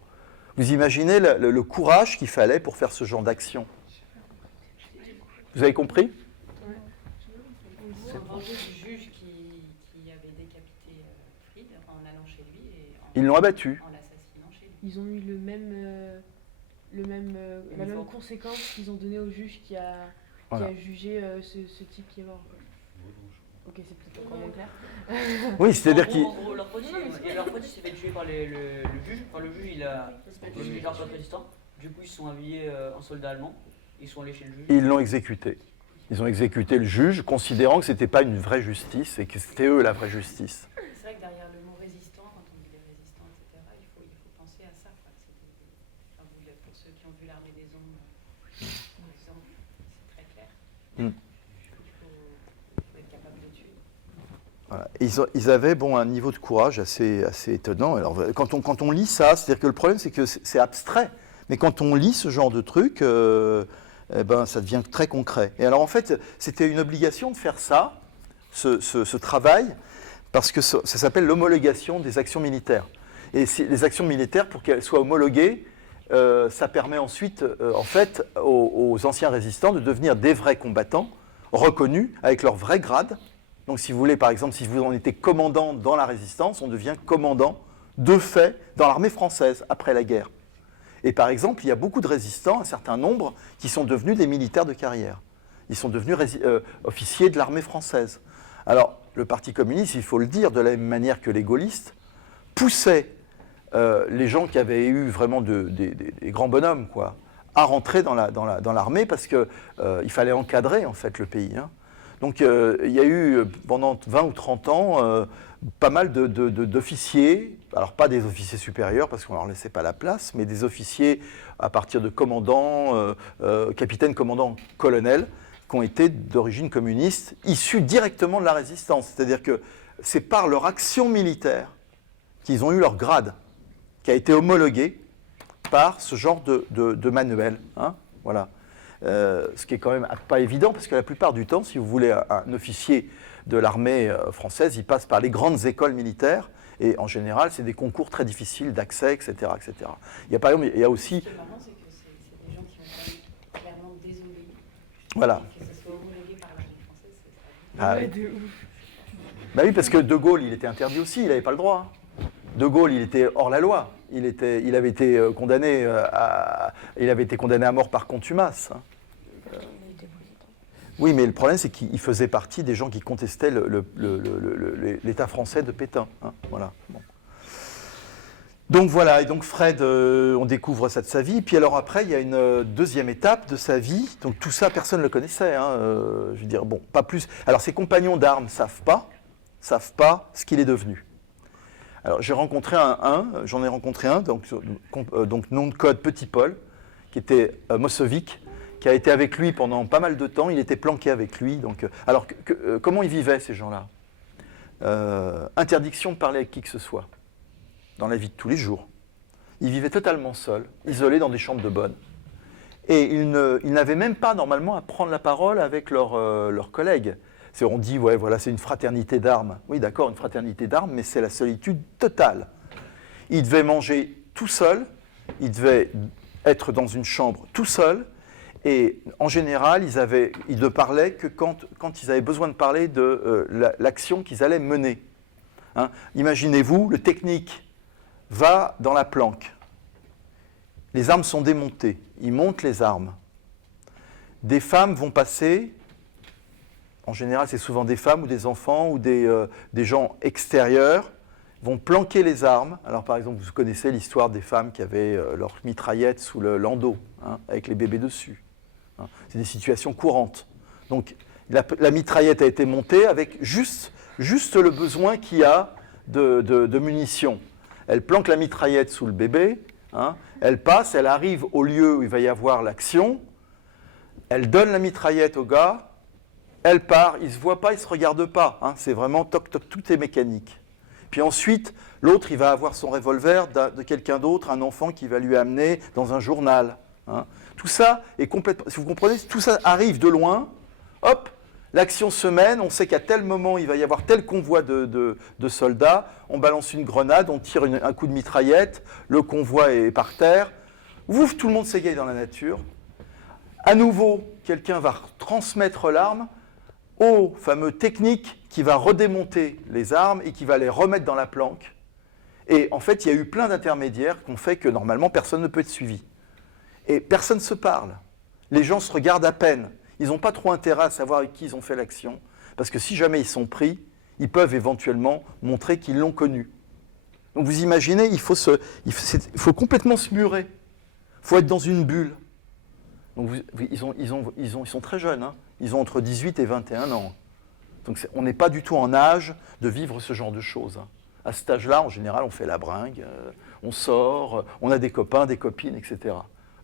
Vous imaginez le courage qu'il fallait pour faire ce genre d'action. Vous avez compris ? C'est un du juge qui avait décapité Fried en allant chez lui et ils l'ont abattu. En l'assassinant chez lui. Ils ont eu la même conséquence qu'ils ont donnée au juge qui a jugé ce type qui est mort. Ok, c'est peut-être encore moins clair. Oui, c'est-à-dire qu'il... En gros, leur pote, il s'est fait tuer par le juge. Enfin, le juge, il a tué leur pote résistant. Du coup, ils se sont habillés en soldats allemands. Ils sont allés chez le juge. Ils l'ont exécuté. Ils ont exécuté le juge, considérant que ce n'était pas une vraie justice et que c'était eux la vraie justice. C'est vrai que derrière le mot résistant, quand on dit les résistants, etc., il faut penser à ça. Pour ceux qui ont vu l'Armée des Ombres, par exemple, c'est très clair. Il faut être capable de tuer. Voilà. Ils avaient un niveau de courage assez étonnant. Alors, quand on lit ça, c'est-à-dire que le problème, c'est que c'est abstrait. Mais quand on lit ce genre de truc, ça devient très concret. Et alors, en fait, c'était une obligation de faire ça, ce travail, parce que ça s'appelle l'homologation des actions militaires. Et les actions militaires, pour qu'elles soient homologuées, ça permet ensuite, aux anciens résistants de devenir des vrais combattants, reconnus, avec leur vrai grade. Donc, si vous voulez, par exemple, si vous en étiez commandant dans la résistance, on devient commandant de fait dans l'armée française après la guerre. Et par exemple, il y a beaucoup de résistants, un certain nombre, qui sont devenus des militaires de carrière. Ils sont devenus officiers de l'armée française. Alors, le Parti communiste, il faut le dire, de la même manière que les gaullistes, poussait les gens qui avaient eu vraiment des grands bonhommes, quoi, à rentrer dans l'armée parce qu'il fallait encadrer, en fait, le pays. Hein. Donc, il y a eu, pendant 20 ou 30 ans, pas mal d'officiers, alors pas des officiers supérieurs parce qu'on ne leur laissait pas la place, mais des officiers à partir de commandants, capitaines, commandants, colonels, qui ont été d'origine communiste, issus directement de la résistance. C'est-à-dire que c'est par leur action militaire qu'ils ont eu leur grade, qui a été homologué par ce genre de manuel. Hein, voilà. Ce qui est quand même pas évident, parce que la plupart du temps, si vous voulez un officier de l'armée française, il passe par les grandes écoles militaires, et en général, c'est des concours très difficiles d'accès, etc., etc. Par exemple, il y a aussi... Ce qui est marrant, c'est que c'est des gens qui ont quand même clairement désobéi. Voilà. Et que ce soit homologué par l'armée française, c'est Ah, Ouais, oui. de ouf. Bah oui, parce que De Gaulle, il était interdit aussi, il n'avait pas le droit. Hein. De Gaulle, il était hors la loi. Il avait été condamné à mort par contumace. Hein. Oui, mais le problème, c'est qu'il faisait partie des gens qui contestaient l'État français de Pétain. Hein, voilà. Bon. Donc voilà, et donc Fred, on découvre ça de sa vie. Puis alors après, il y a une deuxième étape de sa vie. Donc tout ça, personne ne le connaissait. Hein, je veux dire, bon, pas plus. Alors ses compagnons d'armes savent pas ce qu'il est devenu. Alors j'en ai rencontré un, donc nom de code Petit Paul, qui était Mossovic, qui a été avec lui pendant pas mal de temps. Il était planqué avec lui. Donc, alors, comment ils vivaient, ces gens-là ? Interdiction de parler avec qui que ce soit, dans la vie de tous les jours. Ils vivaient totalement seuls, isolés dans des chambres de bonne. Et ils n'avaient même pas, normalement, à prendre la parole avec leurs collègues. On dit, ouais, voilà, c'est une fraternité d'armes. Oui, d'accord, une fraternité d'armes, mais c'est la solitude totale. Ils devaient manger tout seuls, ils devaient être dans une chambre tout seuls, et en général, ils ne parlaient que quand ils avaient besoin de parler de l'action qu'ils allaient mener. Hein. Imaginez-vous, le technique va dans la planque. Les armes sont démontées. Ils montent les armes. Des femmes vont passer, en général, c'est souvent des femmes ou des enfants ou des gens extérieurs, vont planquer les armes. Alors, par exemple, vous connaissez l'histoire des femmes qui avaient leurs mitraillettes sous le landau, hein, avec les bébés dessus. C'est des situations courantes. Donc, la mitraillette a été montée avec juste le besoin qu'il y a de munitions. Elle planque la mitraillette sous le bébé, hein, elle passe, elle arrive au lieu où il va y avoir l'action, elle donne la mitraillette au gars, elle part, il ne se voit pas, il ne se regarde pas. Hein, c'est vraiment toc toc, tout est mécanique. Puis ensuite, l'autre, il va avoir son revolver de quelqu'un d'autre, un enfant qui va lui amener dans un journal. Hein. Tout ça est complètement, si vous comprenez, tout ça arrive de loin, hop, l'action se mène, on sait qu'à tel moment il va y avoir tel convoi de soldats, on balance une grenade, on tire un coup de mitraillette, le convoi est par terre, ouf, tout le monde s'égaye dans la nature. À nouveau, quelqu'un va transmettre l'arme au fameux technique qui va redémonter les armes et qui va les remettre dans la planque. Et en fait, il y a eu plein d'intermédiaires qui ont fait que normalement personne ne peut être suivi. Et personne ne se parle. Les gens se regardent à peine. Ils n'ont pas trop intérêt à savoir avec qui ils ont fait l'action. Parce que si jamais ils sont pris, ils peuvent éventuellement montrer qu'ils l'ont connu. Donc vous imaginez, il faut complètement se murer. Il faut être dans une bulle. Donc ils sont très jeunes. Hein. Ils ont entre 18 et 21 ans. Donc on n'est pas du tout en âge de vivre ce genre de choses. Hein. À cet âge-là, en général, on fait la bringue, on sort, on a des copains, des copines, etc.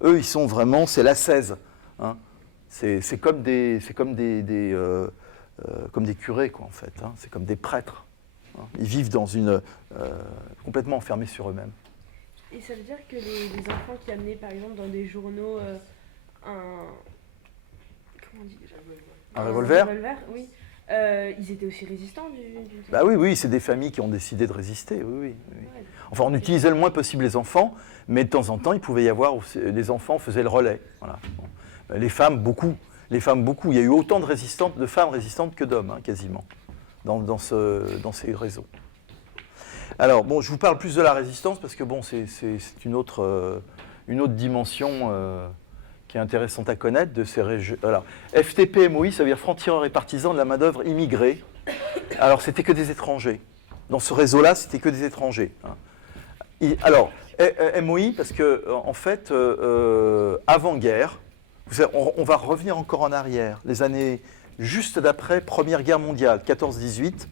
Eux, ils sont vraiment, c'est l'ascèse. Hein. C'est comme des curés, quoi, en fait. Hein. C'est comme des prêtres. Hein. Ils vivent complètement enfermés sur eux-mêmes. Et ça veut dire que les enfants qui amenaient, par exemple, dans des journaux comment on dit déjà ? Un revolver ? Oui. Ils étaient aussi résistants Bah oui, c'est des familles qui ont décidé de résister, oui. Enfin, on utilisait le moins possible les enfants, mais de temps en temps, il pouvait y avoir, les enfants faisaient le relais. Voilà. Bon. Les femmes, beaucoup. Il y a eu autant de femmes résistantes que d'hommes, hein, quasiment, dans ces réseaux. Alors, bon, je vous parle plus de la résistance, parce que bon, c'est une autre dimension qui est intéressante à connaître de ces régions. Alors, FTP-MOI, ça veut dire Francs-tireurs et partisans de la main-d'œuvre immigrée. Alors, c'était que des étrangers. Dans ce réseau-là, c'était que des étrangers. Hein. Alors, MOI, parce que, en fait, avant-guerre, on va revenir encore en arrière, les années juste d'après Première Guerre mondiale, 14-18.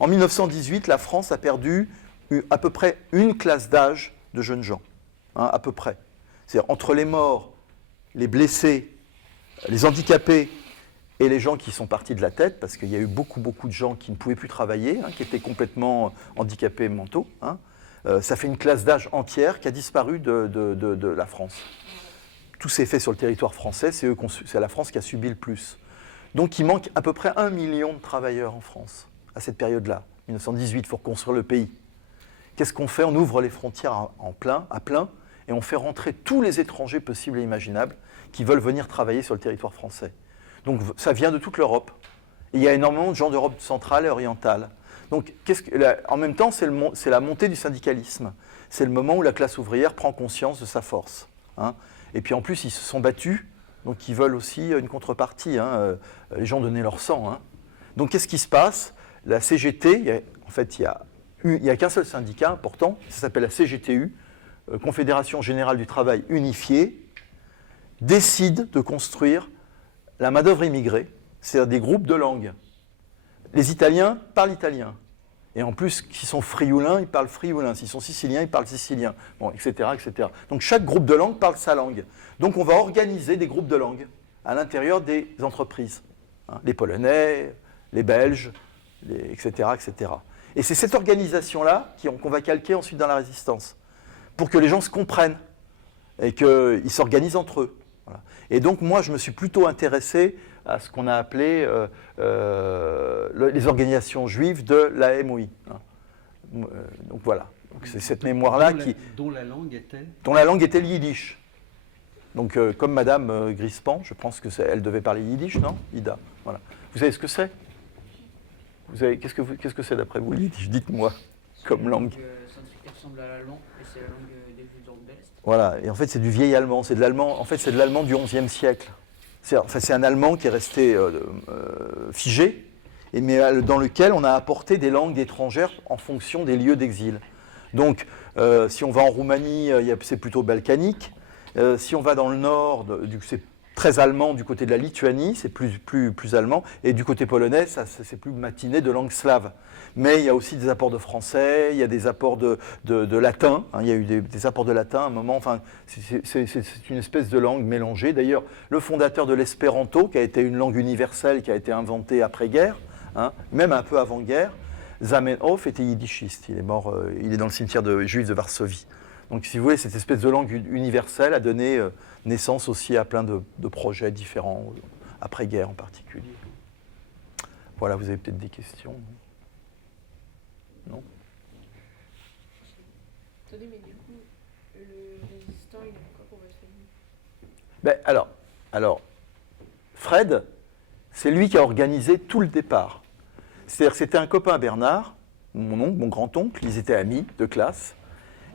En 1918, la France a perdu à peu près une classe d'âge de jeunes gens, hein, à peu près. C'est-à-dire entre les morts, les blessés, les handicapés et les gens qui sont partis de la tête, parce qu'il y a eu beaucoup de gens qui ne pouvaient plus travailler, hein, qui étaient complètement handicapés mentaux. Hein. Ça fait une classe d'âge entière qui a disparu de la France. Tout s'est fait sur le territoire français, c'est la France qui a subi le plus. Donc il manque à peu près 1 million de travailleurs en France, à cette période-là, 1918, il faut reconstruire le pays. Qu'est-ce qu'on fait ? On ouvre les frontières à plein, et on fait rentrer tous les étrangers possibles et imaginables qui veulent venir travailler sur le territoire français. Donc ça vient de toute l'Europe. Et il y a énormément de gens d'Europe centrale et orientale. Donc en même temps, c'est la montée du syndicalisme. C'est le moment où la classe ouvrière prend conscience de sa force. Hein. Et puis en plus, ils se sont battus, donc ils veulent aussi une contrepartie. Hein. Les gens donnaient leur sang. Hein. Donc qu'est-ce qui se passe ? La CGT, il n'y a qu'un seul syndicat important, ça s'appelle la CGTU, Confédération Générale du Travail Unifiée, décide de construire la main-d'œuvre immigrée, c'est-à-dire des groupes de langues. Les Italiens parlent italien. Et en plus, s'ils sont frioulins, ils parlent frioulin. S'ils sont siciliens, ils parlent sicilien. Bon, etc., etc. Donc chaque groupe de langue parle sa langue. Donc on va organiser des groupes de langues à l'intérieur des entreprises. Hein, les Polonais, les Belges, etc., etc. Et c'est cette organisation-là qu'on va calquer ensuite dans la résistance, pour que les gens se comprennent et qu'ils s'organisent entre eux. Voilà. Et donc moi, je me suis plutôt intéressé à ce qu'on a appelé les organisations juives de la MOI. Hein. Donc voilà. Donc c'est cette mémoire-là dont la langue était le yiddish. Donc comme Madame Grispan, je pense qu'elle devait parler yiddish, non ? Ida. Voilà. Vous savez ce que c'est ? Qu'est-ce que c'est d'après vous, le yiddish ? Dites-moi, comme langue. Elle ressemble à l'allemand, et c'est la langue des Villes de l'Est. Voilà, et en fait c'est du vieil allemand, c'est de l'allemand, en fait c'est de l'allemand du XIe siècle. C'est un allemand qui est resté figé, mais dans lequel on a apporté des langues étrangères en fonction des lieux d'exil. Donc si on va en Roumanie, c'est plutôt balkanique. Si on va dans le nord, c'est très allemand du côté de la Lituanie, c'est plus allemand, et du côté polonais, c'est plus matiné de langue slave. Mais il y a aussi des apports de français, il y a des apports de latin, hein, il y a eu des apports de latin à un moment, enfin, c'est une espèce de langue mélangée. D'ailleurs, le fondateur de l'espéranto, qui a été une langue universelle, qui a été inventée après-guerre, hein, même un peu avant-guerre, Zamenhof était yiddishiste, il est mort, il est dans le cimetière juif de Varsovie. Donc si vous voulez, cette espèce de langue universelle a donné naissance aussi à plein de projets différents, après-guerre en particulier. Voilà, vous avez peut-être des questions ? Non ? Attendez, mais du coup, le résistant, il a fait quoi pour votre famille ? Ben, alors, Fred, c'est lui qui a organisé tout le départ. C'est-à-dire que c'était un copain à Bernard, mon oncle, mon grand-oncle, ils étaient amis de classe.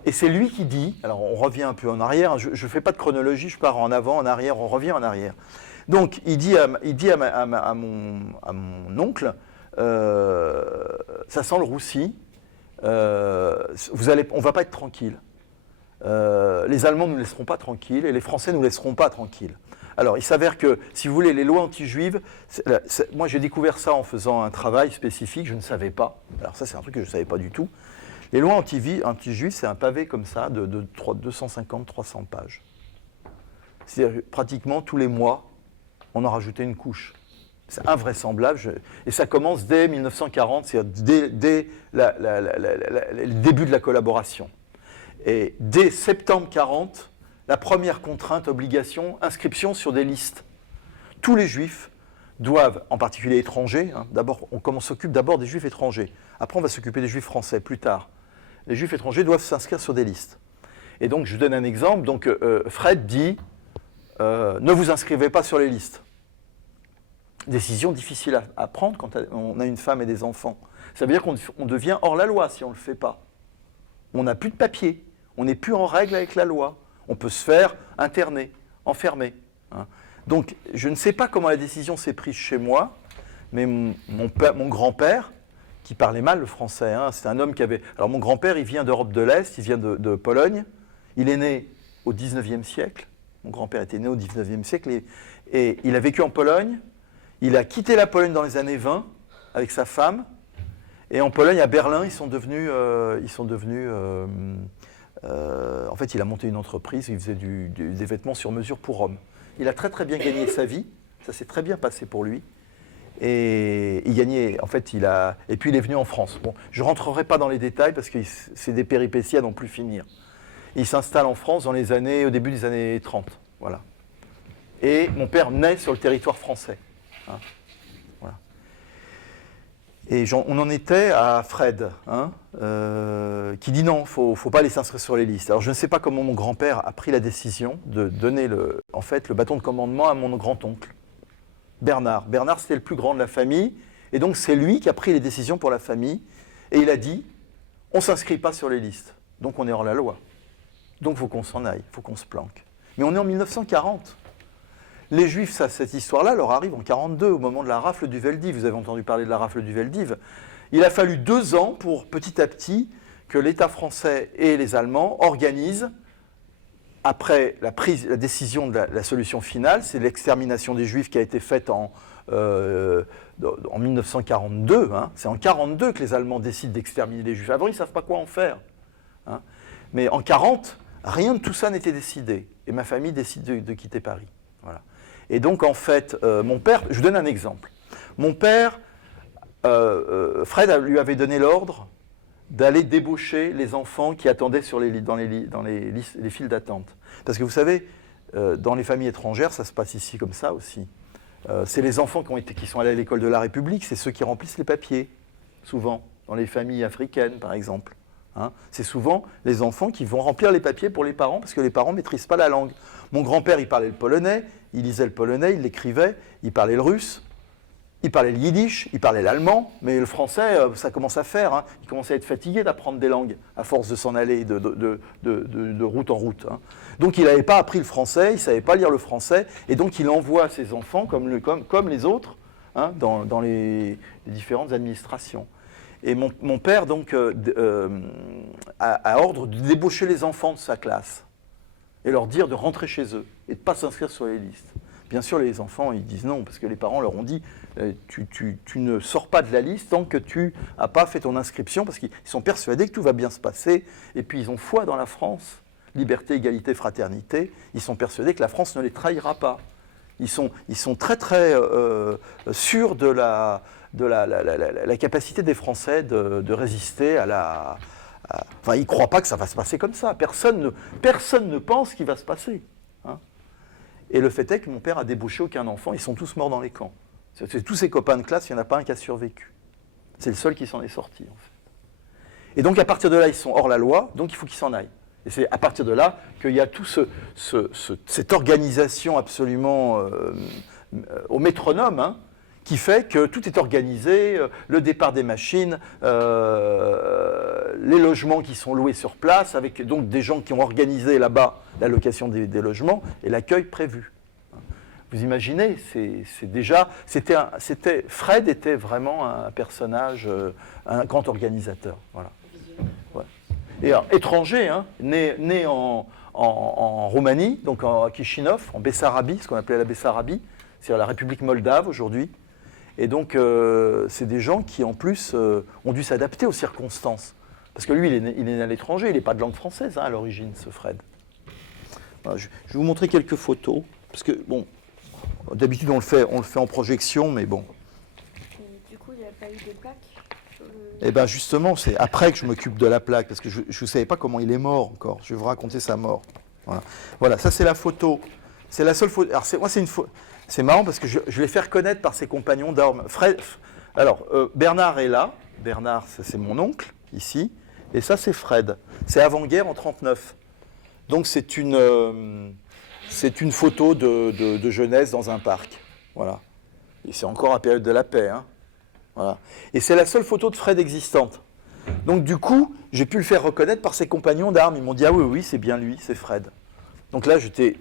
Et c'est lui qui dit, alors on revient un peu en arrière, je ne fais pas de chronologie, je pars en avant, en arrière, on revient en arrière. Donc il dit à mon oncle, ça sent le roussi, on ne va pas être tranquille. Les Allemands ne nous laisseront pas tranquilles et les Français ne nous laisseront pas tranquilles. Alors, il s'avère que, si vous voulez, les lois anti-juives, moi j'ai découvert ça en faisant un travail spécifique, je ne savais pas. Alors ça, c'est un truc que je ne savais pas du tout. Les lois anti-juives, c'est un pavé comme ça de 250-300 pages. C'est-à-dire pratiquement tous les mois, on en rajoutait une couche. C'est invraisemblable. Et ça commence dès 1940, c'est-à-dire dès le début de la collaboration. Et dès septembre 40, la première contrainte, obligation, inscription sur des listes. Tous les juifs doivent, en particulier étrangers, d'abord, on s'occupe d'abord des juifs étrangers. Après, on va s'occuper des juifs français plus tard. Les juifs étrangers doivent s'inscrire sur des listes. Et donc, je vous donne un exemple. Donc, Fred dit, ne vous inscrivez pas sur les listes. Décision difficile à prendre quand on a une femme et des enfants. Ça veut dire qu'on devient hors la loi si on ne le fait pas. On n'a plus de papier. On n'est plus en règle avec la loi. On peut se faire interner, enfermer. Donc, je ne sais pas comment la décision s'est prise chez moi, mais mon grand-père, qui parlait mal le français, c'est un homme qui avait... Alors, mon grand-père, il vient d'Europe de l'Est, il vient de Pologne. Il est né au 19e siècle. Mon grand-père était né au 19e siècle et il a vécu en Pologne. Il a quitté la Pologne dans les années 20 avec sa femme. Et en Pologne, à Berlin, ils sont devenus en fait, il a monté une entreprise, il faisait des vêtements sur mesure pour hommes. Il a très très bien gagné sa vie, ça s'est très bien passé pour lui. Et il gagnait, en fait, et puis il est venu en France. Bon, je ne rentrerai pas dans les détails parce que c'est des péripéties à n'en plus finir. Il s'installe en France au début des années 30. Voilà. Et mon père naît sur le territoire français. Voilà. Et on en était à Fred, qui dit non, il ne faut pas les s'inscrire sur les listes. Alors je ne sais pas comment mon grand-père a pris la décision de donner le bâton de commandement à mon grand-oncle, Bernard. Bernard, c'était le plus grand de la famille, et donc c'est lui qui a pris les décisions pour la famille, et il a dit, on ne s'inscrit pas sur les listes, donc on est hors la loi. Donc il faut qu'on s'en aille, il faut qu'on se planque. Mais on est en 1940. Les Juifs, cette histoire-là leur arrive en 1942, au moment de la rafle du Veldiv. Vous avez entendu parler de la rafle du Veldiv. Il a fallu 2 ans pour, petit à petit, que l'État français et les Allemands organisent, après la décision de la solution finale, c'est l'extermination des Juifs qui a été faite en 1942. C'est en 1942 que les Allemands décident d'exterminer les Juifs. Avant, ils ne savent pas quoi en faire. Mais en 1940, rien de tout ça n'était décidé. Et ma famille décide de quitter Paris. Voilà. Et donc, en fait, mon père, je vous donne un exemple. Mon père, Fred lui avait donné l'ordre d'aller débaucher les enfants qui attendaient dans les files d'attente. Parce que vous savez, dans les familles étrangères, ça se passe ici comme ça aussi. C'est les enfants qui sont allés à l'école de la République, c'est ceux qui remplissent les papiers, souvent, dans les familles africaines, par exemple. C'est souvent les enfants qui vont remplir les papiers pour les parents, parce que les parents ne maîtrisent pas la langue. Mon grand-père, il parlait le polonais, il lisait le polonais, il l'écrivait, il parlait le russe, il parlait le yiddish, il parlait l'allemand, mais le français, ça commence à faire. Il commençait à être fatigué d'apprendre des langues, à force de s'en aller de route en route. Donc il n'avait pas appris le français, il ne savait pas lire le français, et donc il envoie ses enfants, comme les autres, dans les différentes administrations. Et mon père, donc, a ordre de débaucher les enfants de sa classe et leur dire de rentrer chez eux et de ne pas s'inscrire sur les listes. Bien sûr, les enfants, ils disent non, parce que les parents leur ont dit tu ne sors pas de la liste tant que tu n'as pas fait ton inscription, parce qu'ils sont persuadés que tout va bien se passer, et puis ils ont foi dans la France, liberté, égalité, fraternité, ils sont persuadés que la France ne les trahira pas. Ils sont très très sûrs de la capacité des Français de résister enfin, ils ne croient pas que ça va se passer comme ça. Personne ne pense qu'il va se passer. Et le fait est que mon père a débauché aucun enfant. Ils sont tous morts dans les camps. Tous ses copains de classe, il n'y en a pas un qui a survécu. C'est le seul qui s'en est sorti, en fait. Et donc, à partir de là, ils sont hors la loi, donc il faut qu'ils s'en aillent. Et c'est à partir de là qu'il y a toute cette organisation absolument au métronome, qui fait que tout est organisé, le départ des machines, les logements qui sont loués sur place, avec donc des gens qui ont organisé là-bas la location des logements et l'accueil prévu. Vous imaginez, Fred était vraiment un personnage, un grand organisateur. Voilà. Ouais. Et alors, étranger, hein, né en Roumanie, donc à Chisinau, en Bessarabie, ce qu'on appelait la Bessarabie, c'est-à-dire la République moldave aujourd'hui. Et donc, c'est des gens qui, en plus, ont dû s'adapter aux circonstances. Parce que lui, il est né à l'étranger, il n'est pas de langue française, hein, à l'origine, ce Fred. Voilà, je vais vous montrer quelques photos. Parce que, bon, d'habitude, on le fait en projection, mais bon. Et du coup, il n'y a pas eu de plaque sur le... Eh bien, justement, c'est après que je m'occupe de la plaque, parce que je ne savais pas comment il est mort encore. Je vais vous raconter sa mort. Voilà, ça, c'est la photo. C'est la seule photo. Alors, c'est marrant parce que je l'ai fait reconnaître par ses compagnons d'armes. Bernard est là. Bernard, c'est mon oncle, ici. Et ça, c'est Fred. C'est avant-guerre, en 1939. Donc, c'est une photo de jeunesse dans un parc. Voilà. Et c'est encore la période de la paix. Hein. Voilà. Et c'est la seule photo de Fred existante. Donc, du coup, j'ai pu le faire reconnaître par ses compagnons d'armes. Ils m'ont dit, ah oui, c'est bien lui, c'est Fred. Donc là,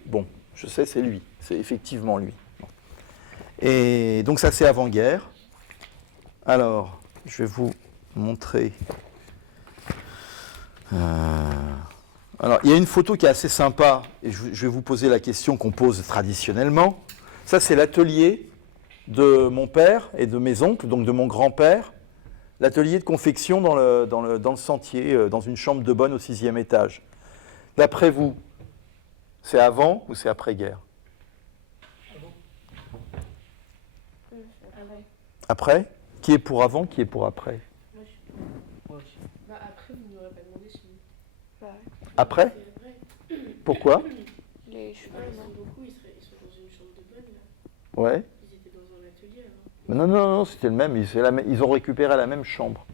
bon, je sais, c'est lui. C'est effectivement lui. Et donc ça, c'est avant-guerre. Alors, je vais vous montrer. Alors, il y a une photo qui est assez sympa, et je vais vous poser la question qu'on pose traditionnellement. Ça, c'est l'atelier de mon père et de mes oncles, donc de mon grand-père. L'atelier de confection dans le sentier, dans une chambre de bonne au 6e étage. D'après vous, c'est avant ou c'est après-guerre ? Après ? Qui est pour avant, qui est pour après ? Après, vous n'aurez pas demandé si... Après ? Pourquoi ? Les chevaux, beaucoup, ils sont dans une chambre de bonne, là. Ouais. Ils étaient dans un atelier, alors. Non, c'était le même. Ils ont récupéré la même chambre.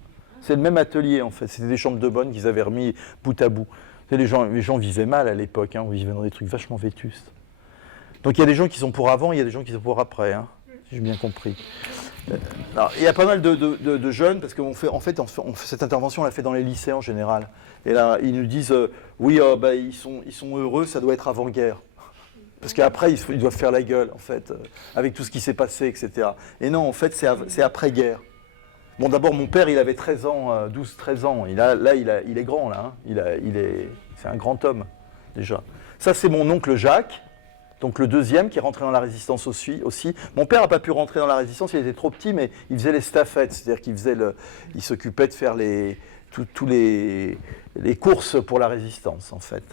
C'est le même atelier, en fait. C'était des chambres de bonne qu'ils avaient remis bout à bout. Les gens vivaient mal à l'époque. Hein. Ils vivaient dans des trucs vachement vétustes. Donc il y a des gens qui sont pour avant, il y a des gens qui sont pour après. Hein, si j'ai bien compris. Alors, il y a pas mal de jeunes, parce qu'on fait, cette intervention, on l'a fait dans les lycées en général. Et là, ils nous disent, ils sont heureux, ça doit être avant-guerre. Parce qu'après, ils doivent faire la gueule, en fait, avec tout ce qui s'est passé, etc. Et non, en fait, c'est après-guerre. Bon, d'abord, mon père, il avait 13 ans, 12-13 ans. Il est grand, là. Hein. C'est un grand homme, déjà. Ça, c'est mon oncle Jacques, donc le deuxième, qui est rentré dans la résistance aussi. Mon père n'a pas pu rentrer dans la résistance, il était trop petit, mais il faisait les staffettes, c'est-à-dire il s'occupait de faire les courses pour la résistance, en fait.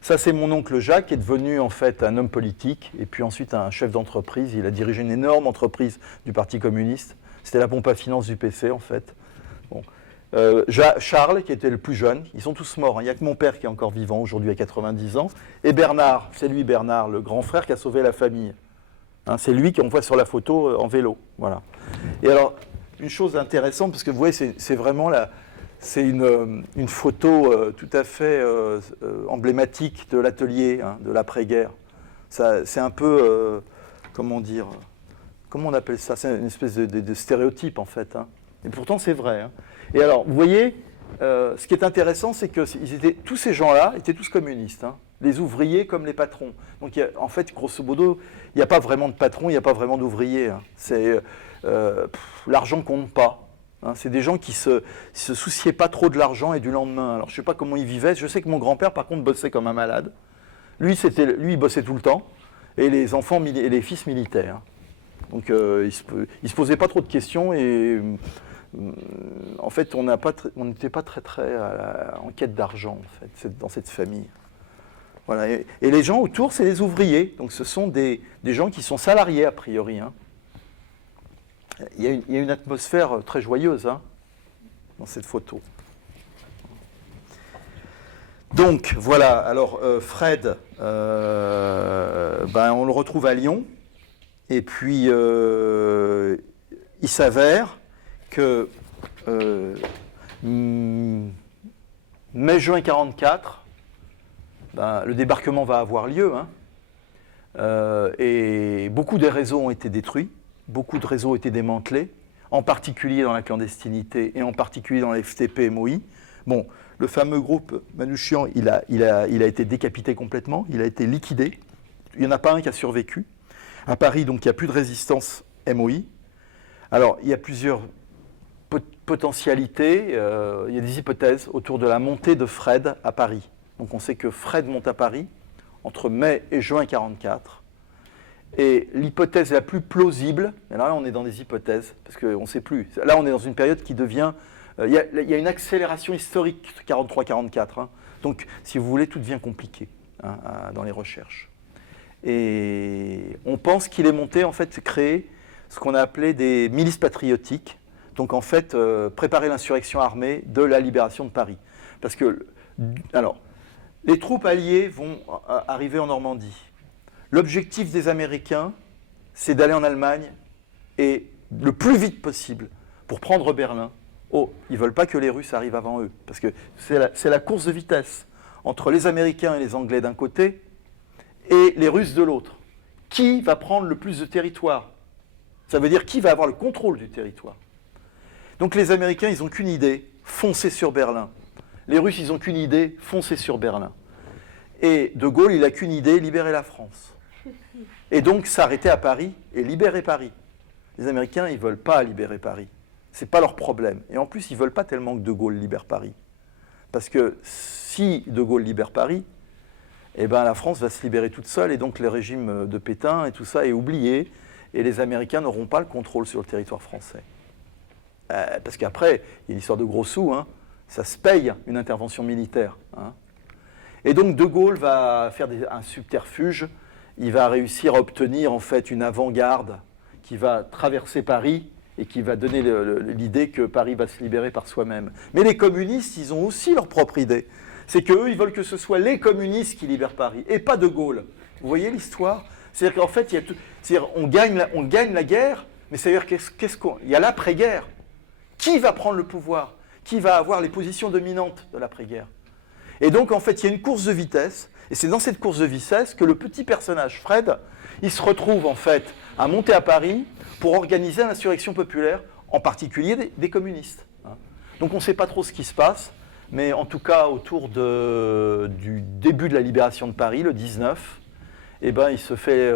Ça, c'est mon oncle Jacques, qui est devenu, en fait, un homme politique, et puis ensuite un chef d'entreprise. Il a dirigé une énorme entreprise du Parti communiste. C'était la pompe à finance du PC, en fait. Bon. Charles, qui était le plus jeune, ils sont tous morts. Il n'y a que mon père qui est encore vivant aujourd'hui à 90 ans. Et Bernard, c'est lui Bernard, le grand frère qui a sauvé la famille. Hein, c'est lui qu'on voit sur la photo en vélo. Voilà. Et alors, une chose intéressante, parce que vous voyez, c'est vraiment c'est une photo tout à fait emblématique de l'atelier, hein, de l'après-guerre. C'est un peu, comment on appelle ça ? C'est une espèce de stéréotype, en fait. Hein. Et pourtant, c'est vrai. Hein. Et alors, vous voyez, ce qui est intéressant, c'est que tous ces gens-là étaient tous communistes. Hein. Les ouvriers comme les patrons. Donc, en fait, grosso modo, il n'y a pas vraiment de patron, il n'y a pas vraiment d'ouvriers. Hein. L'argent compte pas. Hein. C'est des gens qui se souciaient pas trop de l'argent et du lendemain. Alors, je ne sais pas comment ils vivaient. Je sais que mon grand-père, par contre, bossait comme un malade. Lui, il bossait tout le temps. Et les enfants et les fils militaires. Hein. Donc, il se posait pas trop de questions et en fait, on n'était pas très en quête d'argent, en fait, dans cette famille. Voilà. Et les gens autour, c'est les ouvriers. Donc, ce sont des gens qui sont salariés, a priori. Hein. Il y a une atmosphère très joyeuse, hein, dans cette photo. Donc, voilà. Alors, Fred, on le retrouve à Lyon. Et puis, il s'avère que mai-juin 1944, le débarquement va avoir lieu. Hein, et beaucoup des réseaux ont été détruits. beaucoup de réseaux ont été démantelés, en particulier dans la clandestinité et en particulier dans la FTP-MOI. Bon, le fameux groupe Manouchian, il a été décapité complètement, il a été liquidé. Il n'y en a pas un qui a survécu. À Paris, donc, il n'y a plus de résistance MOI. Alors, il y a plusieurs potentialités, il y a des hypothèses autour de la montée de Fred à Paris. Donc, on sait que Fred monte à Paris entre mai et juin 1944. Et l'hypothèse la plus plausible, et là on est dans des hypothèses, parce qu'on ne sait plus, là on est dans une période qui devient, il y a une accélération historique 43-44, hein. Donc si vous voulez, tout devient compliqué dans les recherches. Et on pense qu'il est monté, en fait, créer ce qu'on a appelé des milices patriotiques, donc en fait préparer l'insurrection armée de la libération de Paris. Parce que, alors, les troupes alliées vont arriver en Normandie. L'objectif des Américains, c'est d'aller en Allemagne et le plus vite possible pour prendre Berlin. Oh, ils ne veulent pas que les Russes arrivent avant eux, parce que c'est la course de vitesse entre les Américains et les Anglais d'un côté et les Russes de l'autre. Qui va prendre le plus de territoire? Ça veut dire qui va avoir le contrôle du territoire. Donc les Américains, ils n'ont qu'une idée, foncer sur Berlin. Les Russes, ils n'ont qu'une idée, foncer sur Berlin. Et De Gaulle, il n'a qu'une idée, libérer la France. Et donc s'arrêter à Paris et libérer Paris. Les Américains, ils ne veulent pas libérer Paris. Ce n'est pas leur problème. Et en plus, ils ne veulent pas tellement que De Gaulle libère Paris. Parce que si De Gaulle libère Paris, eh ben, la France va se libérer toute seule, et donc le régime de Pétain et tout ça est oublié, et les Américains n'auront pas le contrôle sur le territoire français. Parce qu'après, il y a une histoire de gros sous, hein, ça se paye une intervention militaire. Hein. Et donc De Gaulle va faire un subterfuge. Il va réussir à obtenir en fait une avant-garde qui va traverser Paris et qui va donner l'idée que Paris va se libérer par soi-même. Mais les communistes, ils ont aussi leur propre idée. C'est qu'eux, ils veulent que ce soit les communistes qui libèrent Paris et pas De Gaulle. Vous voyez l'histoire? C'est-à-dire qu'en fait, on gagne la guerre, mais c'est-à-dire qu'il y a l'après-guerre. Qui va prendre le pouvoir? Qui va avoir les positions dominantes de l'après-guerre? Et donc, en fait, il y a une course de vitesse. Et c'est dans cette course de vitesse que le petit personnage, Fred, il se retrouve, en fait, à monter à Paris pour organiser l'insurrection populaire, en particulier des communistes. Donc, on ne sait pas trop ce qui se passe, mais en tout cas, autour du début de la libération de Paris, le 19, eh ben, il se fait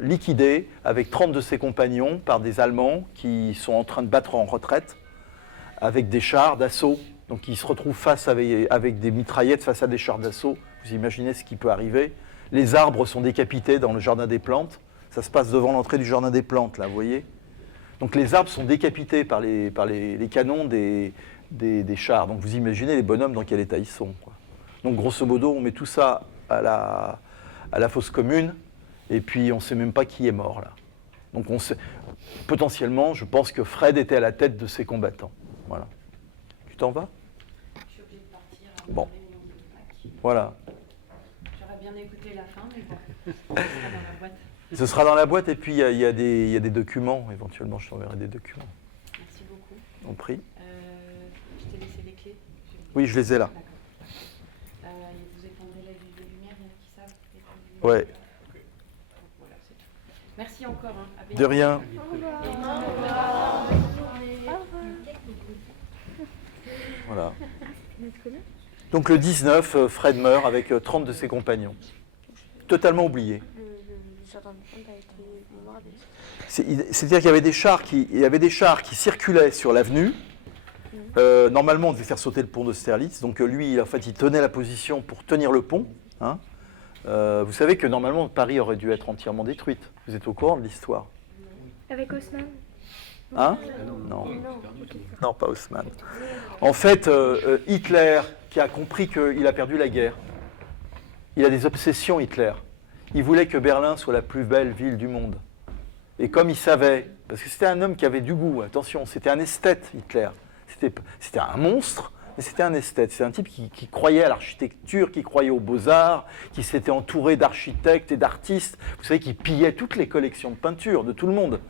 liquider avec 30 de ses compagnons par des Allemands qui sont en train de battre en retraite avec des chars d'assaut. Donc ils se retrouvent face avec des mitraillettes face à des chars d'assaut. Vous imaginez ce qui peut arriver. Les arbres sont décapités dans le jardin des plantes. Ça se passe devant l'entrée du jardin des plantes, là, vous voyez. Donc les arbres sont décapités par les canons des chars. Donc vous imaginez les bonhommes dans quel état ils sont, quoi. Donc grosso modo, on met tout ça à la fosse commune, et puis on ne sait même pas qui est mort, là. Donc potentiellement, je pense que Fred était à la tête de ces combattants. Voilà. Tu t'en vas? Je suis obligée de partir. Bon. Voilà. J'aurais bien écouté la fin, mais bon, ça sera dans la boîte. Ce sera dans la boîte, et puis il y a des documents. Éventuellement, je t'enverrai des documents. Merci beaucoup. On prie. Je t'ai laissé les clés. Oui, je les ai là. D'accord. Vous éteindrez la lumière, il y en a qui savent éteindre la lumière. Ouais. Voilà, c'est tout. Merci encore. Hein. À De bientôt. rien. Voilà. Donc le 19, Fred meurt avec 30 de ses compagnons. Totalement oublié. Le jardin de plantes a été bombardé. C'est-à-dire qu'il y avait des chars qui circulaient sur l'avenue. Normalement, on devait faire sauter le pont d'Austerlitz. Donc lui, en fait, il tenait la position pour tenir le pont. Hein. Vous savez que normalement, Paris aurait dû être entièrement détruite. Vous êtes au courant de l'histoire? Avec Haussmann? Hein? Non. Non, pas Haussmann. En fait, Hitler, qui a compris qu'il a perdu la guerre, il a des obsessions, Hitler. Il voulait que Berlin soit la plus belle ville du monde. Et comme il savait, parce que c'était un homme qui avait du goût, attention, c'était un esthète, Hitler. C'était un monstre, mais c'était un esthète. C'est un type qui croyait à l'architecture, qui croyait aux beaux-arts, qui s'était entouré d'architectes et d'artistes. Vous savez, qui pillaient toutes les collections de peinture de tout le monde.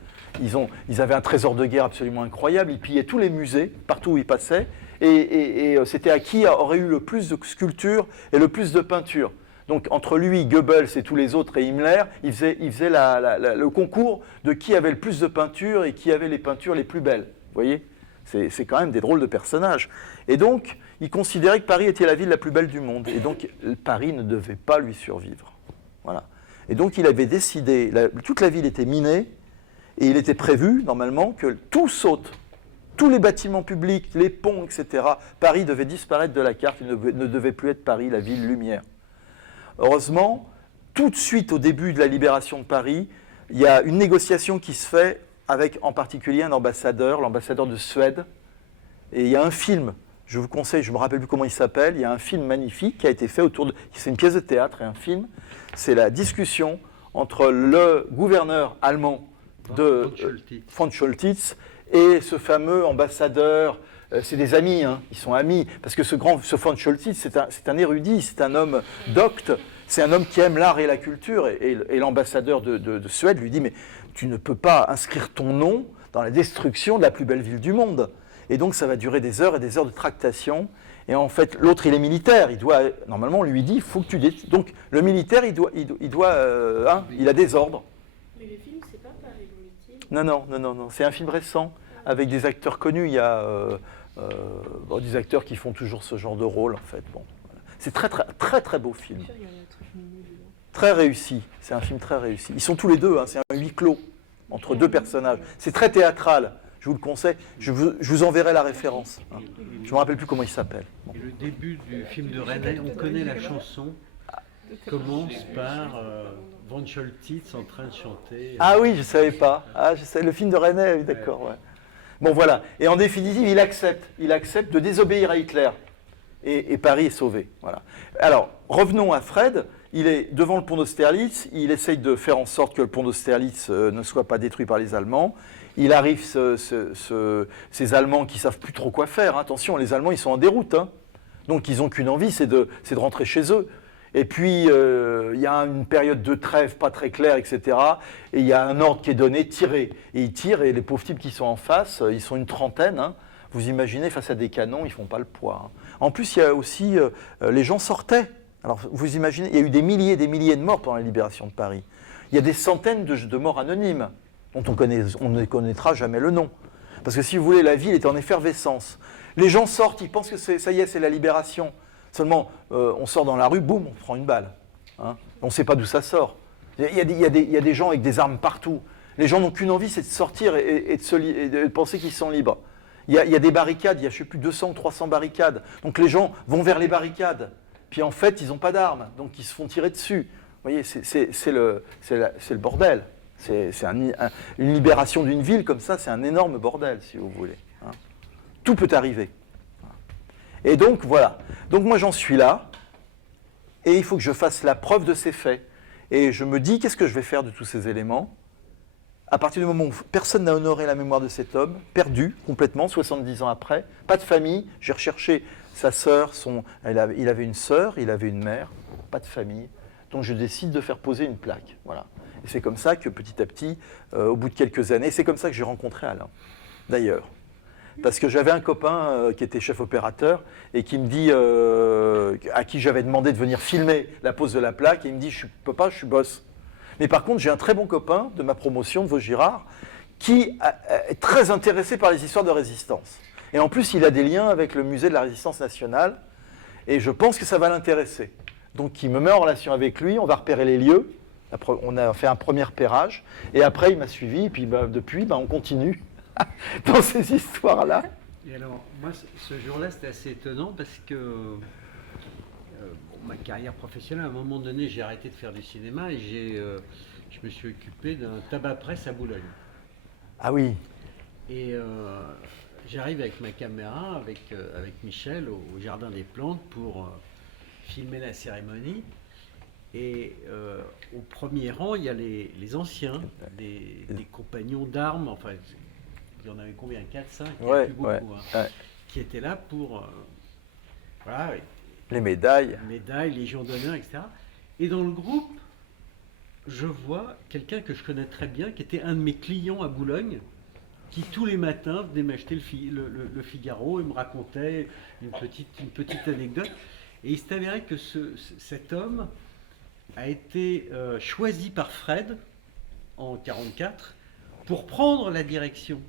Ils avaient un trésor de guerre absolument incroyable. Ils pillaient tous les musées, partout où ils passaient. Et c'était à qui aurait eu le plus de sculptures et le plus de peintures. Donc entre lui, Goebbels et tous les autres et Himmler, il faisait le concours de qui avait le plus de peintures et qui avait les peintures les plus belles. Vous voyez, c'est quand même des drôles de personnages. Et donc, il considérait que Paris était la ville la plus belle du monde. Et donc, Paris ne devait pas lui survivre. Voilà. Et donc, il avait décidé, toute la ville était minée, et il était prévu, normalement, que tout saute. Tous les bâtiments publics, les ponts, etc. Paris devait disparaître de la carte, il ne devait plus être Paris, la ville lumière. Heureusement, tout de suite au début de la libération de Paris, il y a une négociation qui se fait avec en particulier un ambassadeur, l'ambassadeur de Suède. Et il y a un film, je vous conseille, je ne me rappelle plus comment il s'appelle, il y a un film magnifique qui a été fait autour de... C'est une pièce de théâtre et un film. C'est la discussion entre le gouverneur allemand de von Choltitz et ce fameux ambassadeur. C'est des amis, hein, ils sont amis, parce que ce von Choltitz, c'est un érudit, c'est un homme docte, c'est un homme qui aime l'art et la culture, et l'ambassadeur de Suède lui dit, mais tu ne peux pas inscrire ton nom dans la destruction de la plus belle ville du monde. Et donc ça va durer des heures et des heures de tractation, et en fait, l'autre, il est militaire, normalement, on lui dit, il faut que tu... Donc le militaire, il a des ordres. Mais le film, c'est pas Paris Vomitive. Non, c'est un film récent, avec des acteurs connus, il y a... des acteurs qui font toujours ce genre de rôle, en fait. Bon, voilà. C'est très beau film. Très réussi. C'est un film très réussi. Ils sont tous les deux, hein, c'est un huis clos entre deux personnages. C'est très théâtral, je vous le conseille. Je vous enverrai la référence. Hein. Je ne me rappelle plus comment il s'appelle. Bon. Et le début du film de René, on connaît la chanson, commence par von Choltitz en train de chanter. Ah oui, je ne savais pas. Ah, le film de René, oui, d'accord, ouais. Bon, voilà. Et en définitive, il accepte de désobéir à Hitler. Et Paris est sauvé. Voilà. Alors, revenons à Fred. Il est devant le pont d'Austerlitz. Il essaye de faire en sorte que le pont d'Austerlitz ne soit pas détruit par les Allemands. Il arrive ces Allemands qui ne savent plus trop quoi faire. Attention, les Allemands, ils sont en déroute. Hein. Donc, ils n'ont qu'une envie, c'est de rentrer chez eux. Et puis, il y a une période de trêve pas très claire, etc. Et il y a un ordre qui est donné, tirer. Et ils tirent, et les pauvres types qui sont en face, ils sont une trentaine. Hein. Vous imaginez, face à des canons, ils ne font pas le poids. Hein. En plus, il y a aussi, les gens sortaient. Alors, vous imaginez, il y a eu des milliers et des milliers de morts pendant la libération de Paris. Il y a des centaines de morts anonymes, dont on ne connaîtra jamais le nom. Parce que si vous voulez, la ville est en effervescence. Les gens sortent, ils pensent que ça y est, c'est la libération. Seulement, on sort dans la rue, boum, on prend une balle. Hein. On ne sait pas d'où ça sort. Il y a des gens avec des armes partout. Les gens n'ont qu'une envie, c'est de sortir et de penser qu'ils sont libres. Il y a des barricades, il y a, je ne sais plus, 200 ou 300 barricades. Donc les gens vont vers les barricades. Puis en fait, ils n'ont pas d'armes, donc ils se font tirer dessus. Vous voyez, c'est le bordel. Une libération d'une ville comme ça, c'est un énorme bordel, si vous voulez. Hein. Tout peut arriver. Et donc, voilà. Donc moi, j'en suis là, et il faut que je fasse la preuve de ces faits. Et je me dis, qu'est-ce que je vais faire de tous ces éléments ? À partir du moment où personne n'a honoré la mémoire de cet homme, perdu complètement, 70 ans après, pas de famille, j'ai recherché sa sœur, il avait une sœur, il avait une mère, pas de famille, donc je décide de faire poser une plaque. Voilà. Et c'est comme ça que petit à petit, au bout de quelques années, c'est comme ça que j'ai rencontré Alain, d'ailleurs. Parce que j'avais un copain qui était chef opérateur et qui me dit, à qui j'avais demandé de venir filmer la pose de la plaque, et il me dit, je ne peux pas, je suis boss. Mais par contre, j'ai un très bon copain de ma promotion de Vaugirard qui est très intéressé par les histoires de résistance. Et en plus, il a des liens avec le musée de la Résistance nationale, et je pense que ça va l'intéresser. Donc il me met en relation avec lui, on va repérer les lieux, on a fait un premier repérage, et après il m'a suivi, et puis depuis, on continue dans ces histoires-là. Et alors, moi, ce jour-là, c'était assez étonnant, parce que ma carrière professionnelle, à un moment donné, j'ai arrêté de faire du cinéma, et je me suis occupé d'un tabac-presse à Boulogne. Ah oui. Et j'arrive avec ma caméra, avec Michel, au Jardin des Plantes, pour filmer la cérémonie. Et au premier rang, il y a les anciens, des compagnons d'armes, enfin, il y en avait combien, 4, 5, ouais, plus beaucoup, ouais, hein, ouais. Qui étaient là pour... voilà, les médailles. Légion d'honneur, etc. Et dans le groupe, je vois quelqu'un que je connais très bien, qui était un de mes clients à Boulogne, qui tous les matins venait m'acheter le Figaro et me racontait une petite anecdote. Et il s'est avéré que cet homme a été choisi par Fred en 1944 pour prendre la direction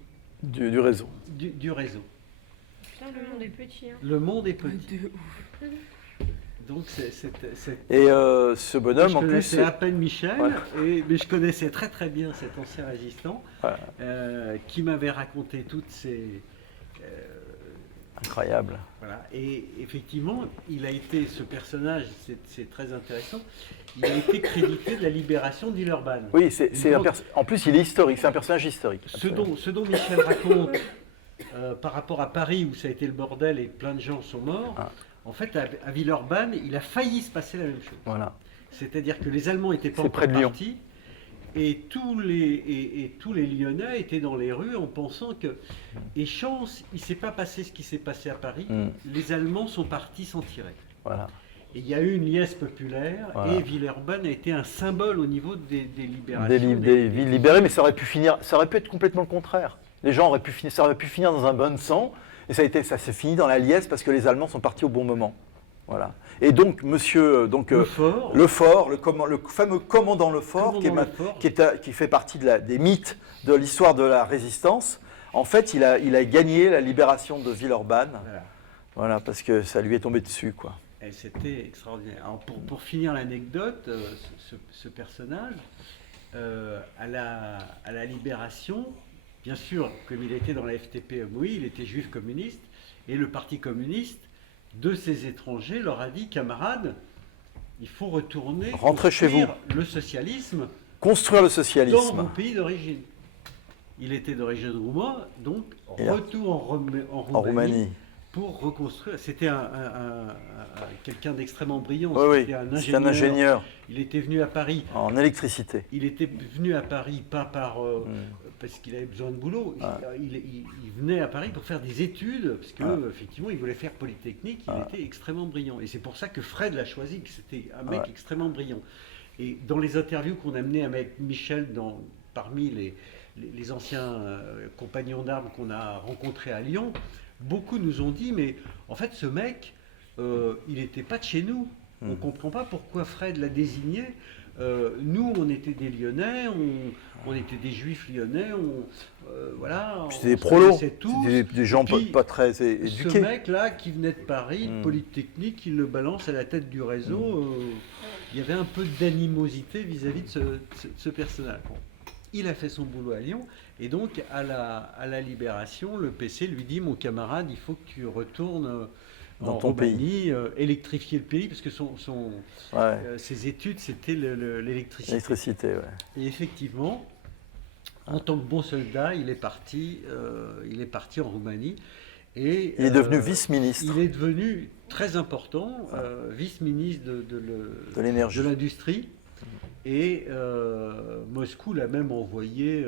du réseau. Du réseau. Putain, le monde est petit. Hein. Le monde est petit. Donc Et ce bonhomme, je en plus, connaissais à peine Michel, Ouais. mais je connaissais très très bien cet ancien résistant Ouais. qui m'avait raconté toutes ces... incroyable. Voilà. Et effectivement, il a été, ce personnage, c'est très intéressant, il a été crédité de la libération de Villeurbanne. Oui, en plus, il est historique, c'est un personnage historique. Ce dont Michel raconte par rapport à Paris, où ça a été le bordel et plein de gens sont morts, en fait, à Villeurbanne, il a failli se passer la même chose. Voilà. C'est-à-dire que les Allemands n'étaient pas C'est encore près de Lyon. partis, et tous les Lyonnais étaient dans les rues en pensant que, et chance, il ne s'est pas passé ce qui s'est passé à Paris, les Allemands sont partis s'en tirer. Voilà. Et il y a eu une liesse populaire, Voilà. et Villeurbanne a été un symbole au niveau des libérations. Des villes libérées, mais ça aurait pu être complètement le contraire. Les gens ça aurait pu finir dans un bain de sang, et ça s'est fini dans la liesse parce que les Allemands sont partis au bon moment. Voilà. Et donc, monsieur, Lefort, le fameux commandant Lefort, qui fait partie des mythes de l'histoire de la résistance, en fait, il a gagné la libération de Villeurbanne. Voilà, parce que ça lui est tombé dessus, quoi. Et c'était extraordinaire. Alors pour finir l'anecdote, ce personnage, à la libération, bien sûr, comme il était dans la FTP-MOI, il était juif communiste, et le Parti communiste, de ces étrangers, leur a dit, camarades, il faut retourner Rentrez chez vous. Le socialisme, Construire le socialisme. dans vos pays d'origine. Il était d'origine roumaine, donc Et retour en Roumanie. Pour reconstruire, c'était quelqu'un d'extrêmement brillant. Oui, C'était un ingénieur. Il était venu à Paris. En électricité. Il était venu à Paris pas parce qu'il avait besoin de boulot. Il venait à Paris pour faire des études, parce que effectivement, il voulait faire Polytechnique. Il était extrêmement brillant. Et c'est pour ça que Fred l'a choisi, que c'était un mec extrêmement brillant. Et dans les interviews qu'on a menées avec Michel, parmi les anciens compagnons d'armes qu'on a rencontrés à Lyon, beaucoup nous ont dit, mais en fait, ce mec, il n'était pas de chez nous. On ne comprend pas pourquoi Fred l'a désigné. Nous, on était des Lyonnais, on était des Juifs lyonnais, voilà. C'était des prolos, c'était des gens pas très éduqués. Ce mec-là, qui venait de Paris, de Polytechnique, il le balance à la tête du réseau. Il y avait un peu d'animosité vis-à-vis de ce personnage. Bon. Il a fait son boulot à Lyon, et donc à la libération, le PC lui dit, mon camarade, il faut que tu retournes dans en ton Roumanie, électrifier le pays, parce que ses études, c'était l'électricité. L'électricité, ouais. Et effectivement, en tant que bon soldat, il est parti en Roumanie. Et, il est devenu vice-ministre. Il est devenu très important, vice-ministre de l'énergie, de l'industrie. Et Moscou l'a même envoyé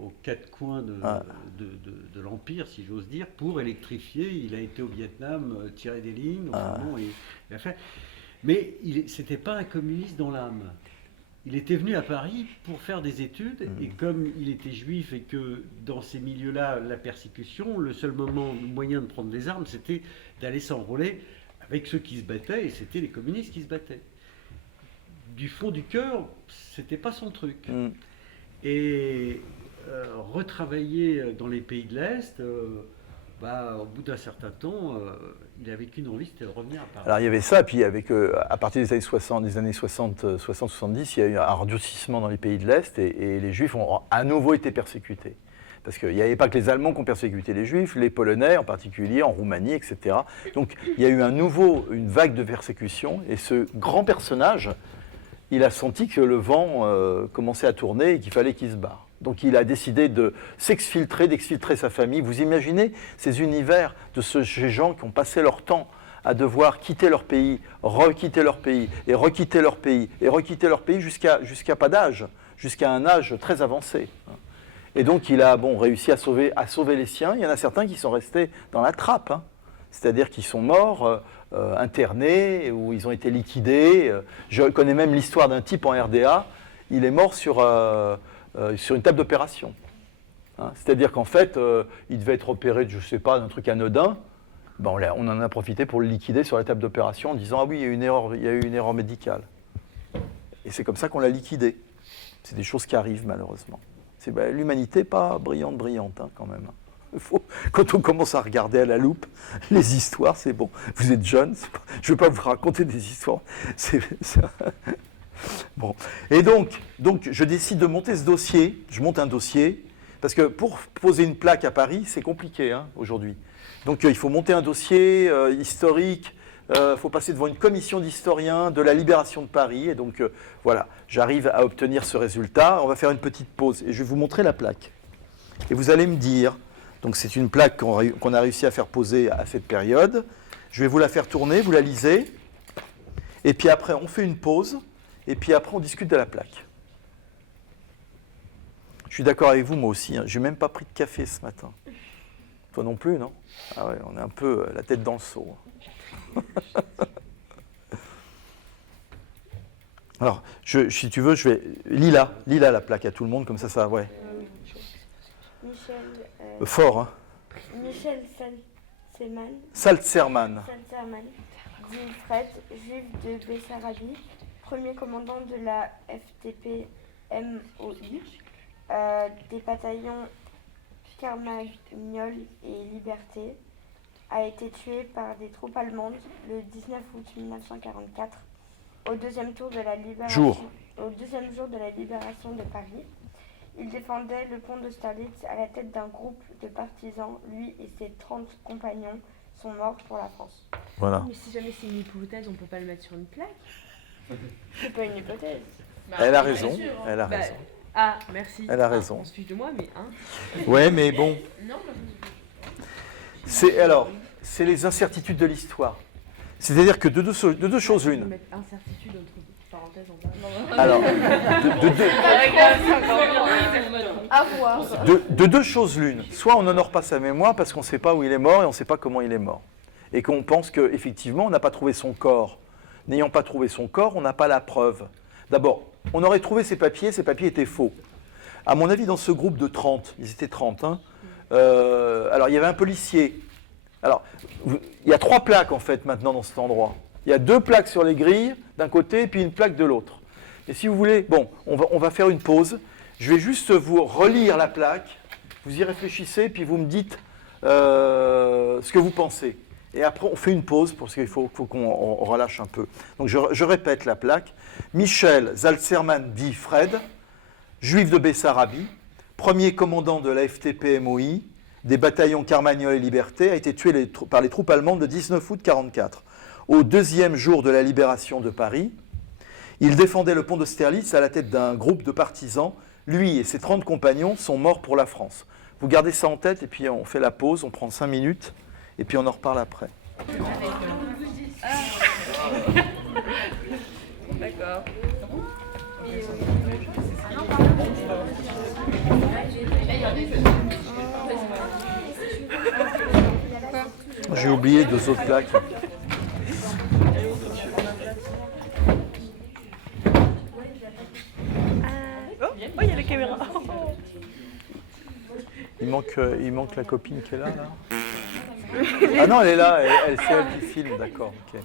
aux quatre coins de l'Empire, si j'ose dire, pour électrifier. Il a été au Vietnam, tirer des lignes, enfin bon, il a fait. Mais c'était pas un communiste dans l'âme. Il était venu à Paris pour faire des études, et comme il était juif et que dans ces milieux-là, la persécution, le seul moyen de prendre des armes, c'était d'aller s'enrôler avec ceux qui se battaient, et c'était les communistes qui se battaient. Du fond du cœur, c'était pas son truc. Et retravailler dans les pays de l'Est, au bout d'un certain temps, il avait qu'une envie, c'était de revenir à Paris. Alors il y avait ça, puis avec, à partir des années 60-70, il y a eu un radoucissement dans les pays de l'Est, et les Juifs ont à nouveau été persécutés. Parce qu'il n'y avait pas que les Allemands qui ont persécuté les Juifs, les Polonais en particulier, en Roumanie, etc. Donc il y a eu une vague de persécution, et ce grand personnage, il a senti que le vent commençait à tourner et qu'il fallait qu'il se barre. Donc il a décidé de d'exfiltrer sa famille. Vous imaginez ces univers de ces gens qui ont passé leur temps à devoir quitter leur pays, requitter leur pays, et requitter leur pays, et requitter leur pays jusqu'à pas d'âge, jusqu'à un âge très avancé. Et donc il a réussi à sauver les siens. Il y en a certains qui sont restés dans la trappe, c'est-à-dire qu'ils sont morts, internés, ou ils ont été liquidés. Je connais même l'histoire d'un type en RDA, il est mort sur une table d'opération. C'est-à-dire qu'en fait, il devait être opéré, je ne sais pas, d'un truc anodin. On en a profité pour le liquider sur la table d'opération en disant « Ah oui, il y a eu une erreur médicale ». Et c'est comme ça qu'on l'a liquidé. C'est des choses qui arrivent malheureusement. L'humanité pas brillante hein, quand même. Quand on commence à regarder à la loupe les histoires, c'est bon. Vous êtes jeune, je ne vais pas vous raconter des histoires. Bon. Et donc, je décide de monter ce dossier. Je monte un dossier, parce que pour poser une plaque à Paris, c'est compliqué hein, aujourd'hui. Donc il faut monter un dossier historique, il faut passer devant une commission d'historiens de la libération de Paris. Et donc voilà, j'arrive à obtenir ce résultat. On va faire une petite pause et je vais vous montrer la plaque. Et vous allez me dire, donc c'est une plaque qu'on a réussi à faire poser à cette période. Je vais vous la faire tourner, vous la lisez. Et puis après, on fait une pause. Et puis après, on discute de la plaque. Je suis d'accord avec vous, moi aussi. Hein. Je n'ai même pas pris de café ce matin. Toi non plus, non? Ah ouais, on est un peu la tête dans le seau. Alors, si tu veux, je vais... Lila la plaque à tout le monde, comme ça, ouais. Michel... Fort, hein? Michel Saltzerman. Dit Fred, juif de Bessarabie, premier commandant de la FTP-MOI, des bataillons Carmagnole et Liberté, a été tué par des troupes allemandes le 19 août 1944, au deuxième jour de la libération de Paris. Il défendait le pont d'Austerlitz à la tête d'un groupe de partisans. Lui et ses 30 compagnons sont morts pour la France. Voilà. Mais si jamais c'est une hypothèse, on peut pas le mettre sur une plaque. C'est pas une hypothèse. Elle a raison, elle a raison. Ah, merci. Elle a raison. On se fiche de moi, mais hein. Ouais, mais bon. C'est les incertitudes de l'histoire. C'est-à-dire que de deux choses l'une. Mettre incertitude entre parenthèses en bas. Alors, À voir. de deux choses l'une. Soit on n'honore pas sa mémoire parce qu'on ne sait pas où il est mort et on ne sait pas comment il est mort. Et qu'on pense qu'effectivement, on n'a pas trouvé son corps. N'ayant pas trouvé son corps, on n'a pas la preuve. D'abord, on aurait trouvé ces papiers étaient faux. À mon avis, dans ce groupe de 30, ils étaient 30, hein, alors il y avait un policier. Alors, il y a 3 plaques en fait maintenant dans cet endroit. Il y a 2 plaques sur les grilles d'un côté et puis une plaque de l'autre. Et si vous voulez, bon, on va faire une pause. Je vais juste vous relire la plaque. Vous y réfléchissez puis vous me dites ce que vous pensez. Et après, on fait une pause parce qu'il faut qu'on relâche un peu. Donc, je répète la plaque. Michel Saltzerman dit Fred, juif de Bessarabie, premier commandant de la FTP-MOI, des bataillons Carmagnole et Liberté, a été tué par les troupes allemandes le 19 août 1944. Au deuxième jour de la libération de Paris, il défendait le pont d'Austerlitz à la tête d'un groupe de partisans. Lui et ses 30 compagnons sont morts pour la France. Vous gardez ça en tête et puis on fait la pause, on prend 5 minutes et puis on en reparle après. D'accord. J'ai oublié 2 autres plaques. Oh, il y a la caméra. Il manque la copine qui est là. Ah non, elle est là, c'est elle qui filme, d'accord. Okay.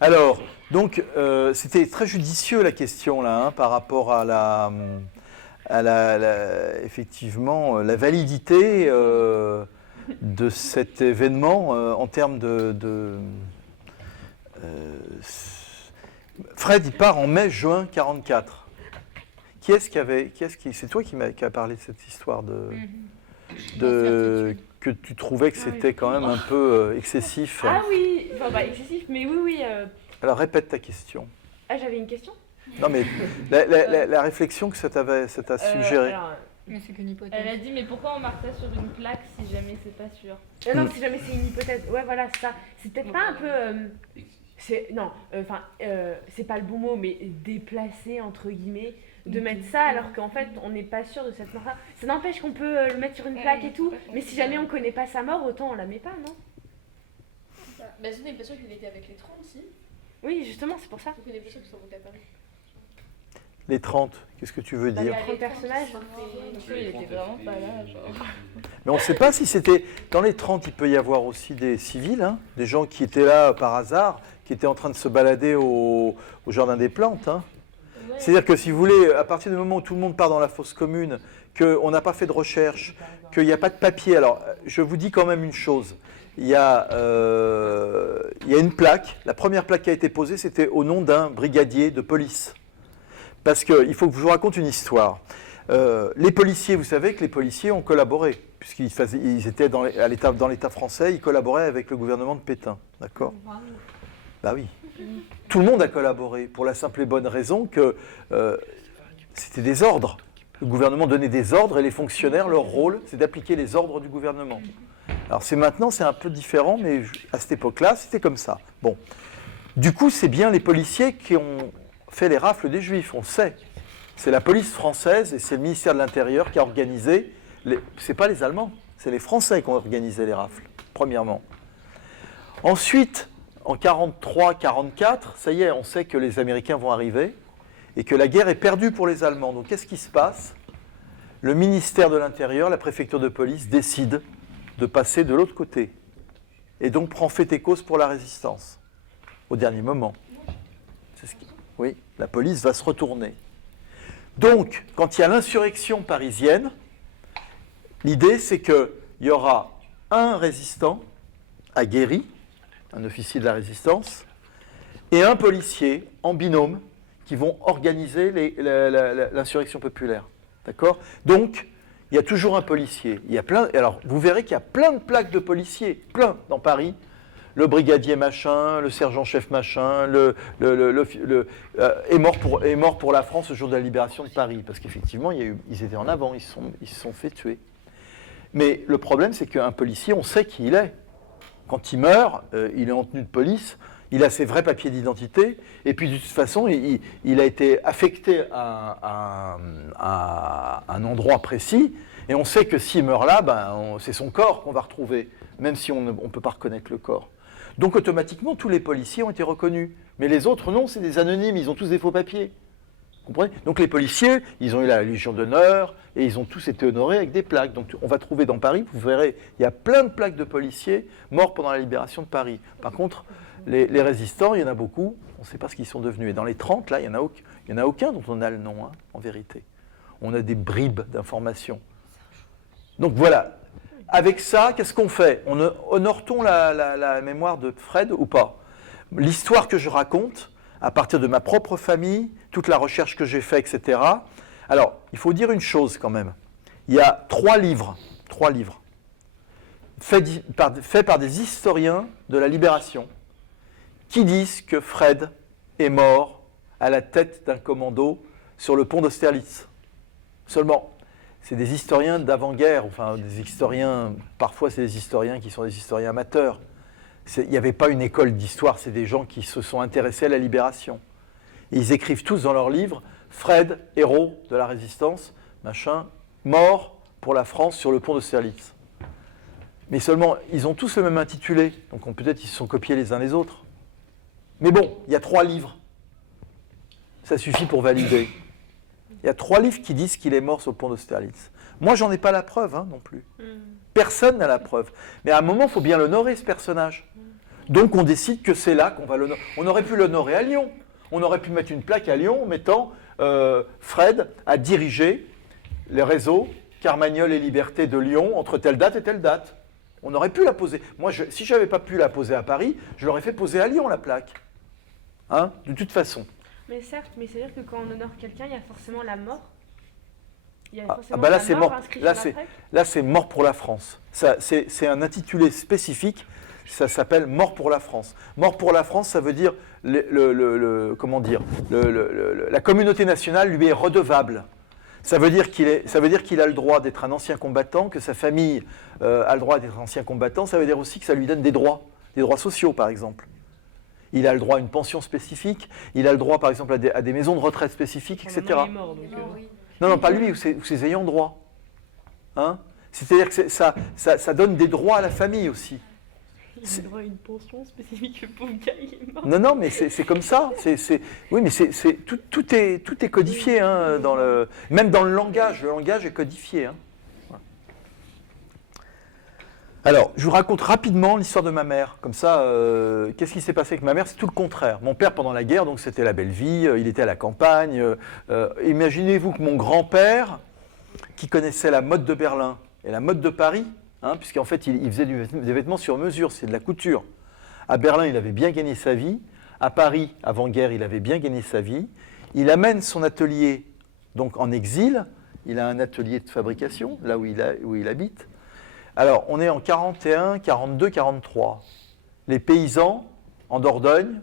Alors, donc, c'était très judicieux la question là, hein, par rapport à effectivement, la validité de cet événement en termes de Fred, il part en mai-juin 1944. C'est toi qui a parlé de cette histoire que tu trouvais que c'était quand même un peu excessif. Ah oui, enfin, pas excessif, mais oui. Alors répète ta question. Ah, j'avais une question. Non mais la réflexion que ça t'a suggéré. Mais c'est qu'une hypothèse. Elle a dit, mais pourquoi on marque ça sur une plaque si jamais c'est pas sûr? Non, si jamais c'est une hypothèse. Ouais, voilà, c'est ça. C'est peut-être pas un peu. C'est pas le bon mot, mais déplacé, entre guillemets, de mettre ça alors qu'en fait, on n'est pas sûr de cette mort-là. Ça n'empêche qu'on peut le mettre sur une plaque et tout, mais si jamais on connaît pas sa mort, autant on la met pas, non? Bah, on n'est pas sûr qu'il était avec les 30, si. Oui, justement, c'est pour ça. Donc, on n'est pas sûr qu'ils sont montés à Paris. Les 30, qu'est-ce que tu veux dire? Il y a 30 personnages. Il était vraiment pas là. Genre. Mais on ne sait pas si c'était... Dans les 30, il peut y avoir aussi des civils, hein, des gens qui étaient là par hasard, qui étaient en train de se balader au Jardin des Plantes. Hein. C'est-à-dire que si vous voulez, à partir du moment où tout le monde part dans la fosse commune, qu'on n'a pas fait de recherche, qu'il n'y a pas de papier, alors je vous dis quand même une chose. Il y a une plaque, la première plaque qui a été posée, c'était au nom d'un brigadier de police. Parce qu'il faut que je vous raconte une histoire. Les policiers, vous savez que les policiers ont collaboré, puisqu'ils étaient dans l'État français, ils collaboraient avec le gouvernement de Pétain, d'accord ? Bah oui. Tout le monde a collaboré, pour la simple et bonne raison que c'était des ordres. Le gouvernement donnait des ordres et les fonctionnaires, leur rôle, c'est d'appliquer les ordres du gouvernement. Alors maintenant, c'est un peu différent, mais à cette époque-là, c'était comme ça. Bon. Du coup, c'est bien les policiers qui ont fait les rafles des Juifs, on le sait. C'est la police française et c'est le ministère de l'Intérieur qui a organisé. C'est pas les Allemands, c'est les Français qui ont organisé les rafles, premièrement. Ensuite, en 1943-1944, ça y est, on sait que les Américains vont arriver et que la guerre est perdue pour les Allemands. Donc qu'est-ce qui se passe ? Le ministère de l'Intérieur, la préfecture de police, décide de passer de l'autre côté et donc prend fait et cause pour la résistance au dernier moment. Oui, la police va se retourner. Donc, quand il y a l'insurrection parisienne, l'idée c'est qu'il y aura un résistant aguerri, un officier de la résistance, et un policier en binôme qui vont organiser l'insurrection populaire. D'accord ? Donc, il y a toujours un policier. Il y a plein, alors, vous verrez qu'il y a plein de plaques de policiers, plein dans Paris. Le brigadier machin, le sergent-chef machin, est mort pour la France le jour de la libération de Paris. Parce qu'effectivement, ils étaient en avant, ils se sont fait tuer. Mais le problème, c'est qu'un policier, on sait qui il est. Quand il meurt, il est en tenue de police, il a ses vrais papiers d'identité, et puis de toute façon, il a été affecté à un endroit précis, et on sait que s'il meurt là, c'est son corps qu'on va retrouver, même si on ne peut pas reconnaître le corps. Donc automatiquement, tous les policiers ont été reconnus. Mais les autres, non, c'est des anonymes, ils ont tous des faux papiers. Vous comprenez ? Donc les policiers, ils ont eu la Légion d'honneur, et ils ont tous été honorés avec des plaques. Donc on va trouver dans Paris, vous verrez, il y a plein de plaques de policiers morts pendant la libération de Paris. Par contre, les résistants, il y en a beaucoup, on ne sait pas ce qu'ils sont devenus. Et dans les 30, là, il n'y en a aucun dont on a le nom, hein, en vérité. On a des bribes d'informations. Donc voilà. Avec ça, qu'est-ce qu'on fait ? Honore-t-on la mémoire de Fred ou pas ? L'histoire que je raconte, à partir de ma propre famille, toute la recherche que j'ai faite, etc. Alors, il faut dire une chose quand même. Il y a 3 livres faits par des historiens de la Libération qui disent que Fred est mort à la tête d'un commando sur le pont d'Austerlitz. Seulement, c'est des historiens d'avant-guerre, enfin des historiens, parfois c'est des historiens qui sont des historiens amateurs. Il n'y avait pas une école d'histoire, c'est des gens qui se sont intéressés à la Libération. Et ils écrivent tous dans leurs livres, Fred, héros de la résistance, machin, mort pour la France sur le pont d'Austerlitz. Mais seulement, ils ont tous le même intitulé, donc peut-être ils se sont copiés les uns les autres. Mais bon, il y a 3 livres. Ça suffit pour valider. Il y a 3 livres qui disent qu'il est mort sur le pont d'Austerlitz. Moi, j'en ai pas la preuve, hein, non plus. Personne n'a la preuve. Mais à un moment, il faut bien l'honorer, ce personnage. Donc, on décide que c'est là qu'on va l'honorer. On aurait pu l'honorer à Lyon. On aurait pu mettre une plaque à Lyon mettant Fred a dirigé les réseaux Carmagnole et Liberté de Lyon entre telle date et telle date. On aurait pu la poser. Moi, si je n'avais pas pu la poser à Paris, je l'aurais fait poser à Lyon, la plaque. Hein, de toute façon. Mais certes, mais c'est-à-dire que quand on honore quelqu'un, il y a forcément la mort. Il y a Là, forcément là, la c'est mort mort. inscrite Là, sur la plaque. là, c'est mort pour la France. C'est un intitulé spécifique. Ça s'appelle Mort pour la France. Mort pour la France, ça veut dire comment dire, la communauté nationale lui est redevable. Ça veut dire qu'il a le droit d'être un ancien combattant, que sa famille a le droit d'être un ancien combattant. Ça veut dire aussi que ça lui donne des droits sociaux, par exemple. Il a le droit à une pension spécifique, il a le droit, par exemple, à des maisons de retraite spécifiques, etc. Son maman est mort, donc, Non, pas lui, ou ses ayants droit. Hein ? C'est-à-dire que ça donne des droits à la famille aussi. Il a le droit à une pension spécifique, le pauvre gars, il est mort. Non, mais c'est comme ça. Oui, mais tout est codifié, hein, même dans le langage. Le langage est codifié. Hein. Alors, je vous raconte rapidement l'histoire de ma mère. Comme ça, qu'est-ce qui s'est passé avec ma mère? C'est tout le contraire. Mon père, pendant la guerre, donc c'était la belle vie, il était à la campagne. Imaginez-vous que mon grand-père, qui connaissait la mode de Berlin et la mode de Paris, hein, puisqu'en fait, il faisait des vêtements sur mesure, c'est de la couture. À Berlin, il avait bien gagné sa vie. À Paris, avant-guerre, il avait bien gagné sa vie. Il amène son atelier donc en exil. Il a un atelier de fabrication, là où il habite. Alors, on est en 41, 42, 43. Les paysans en Dordogne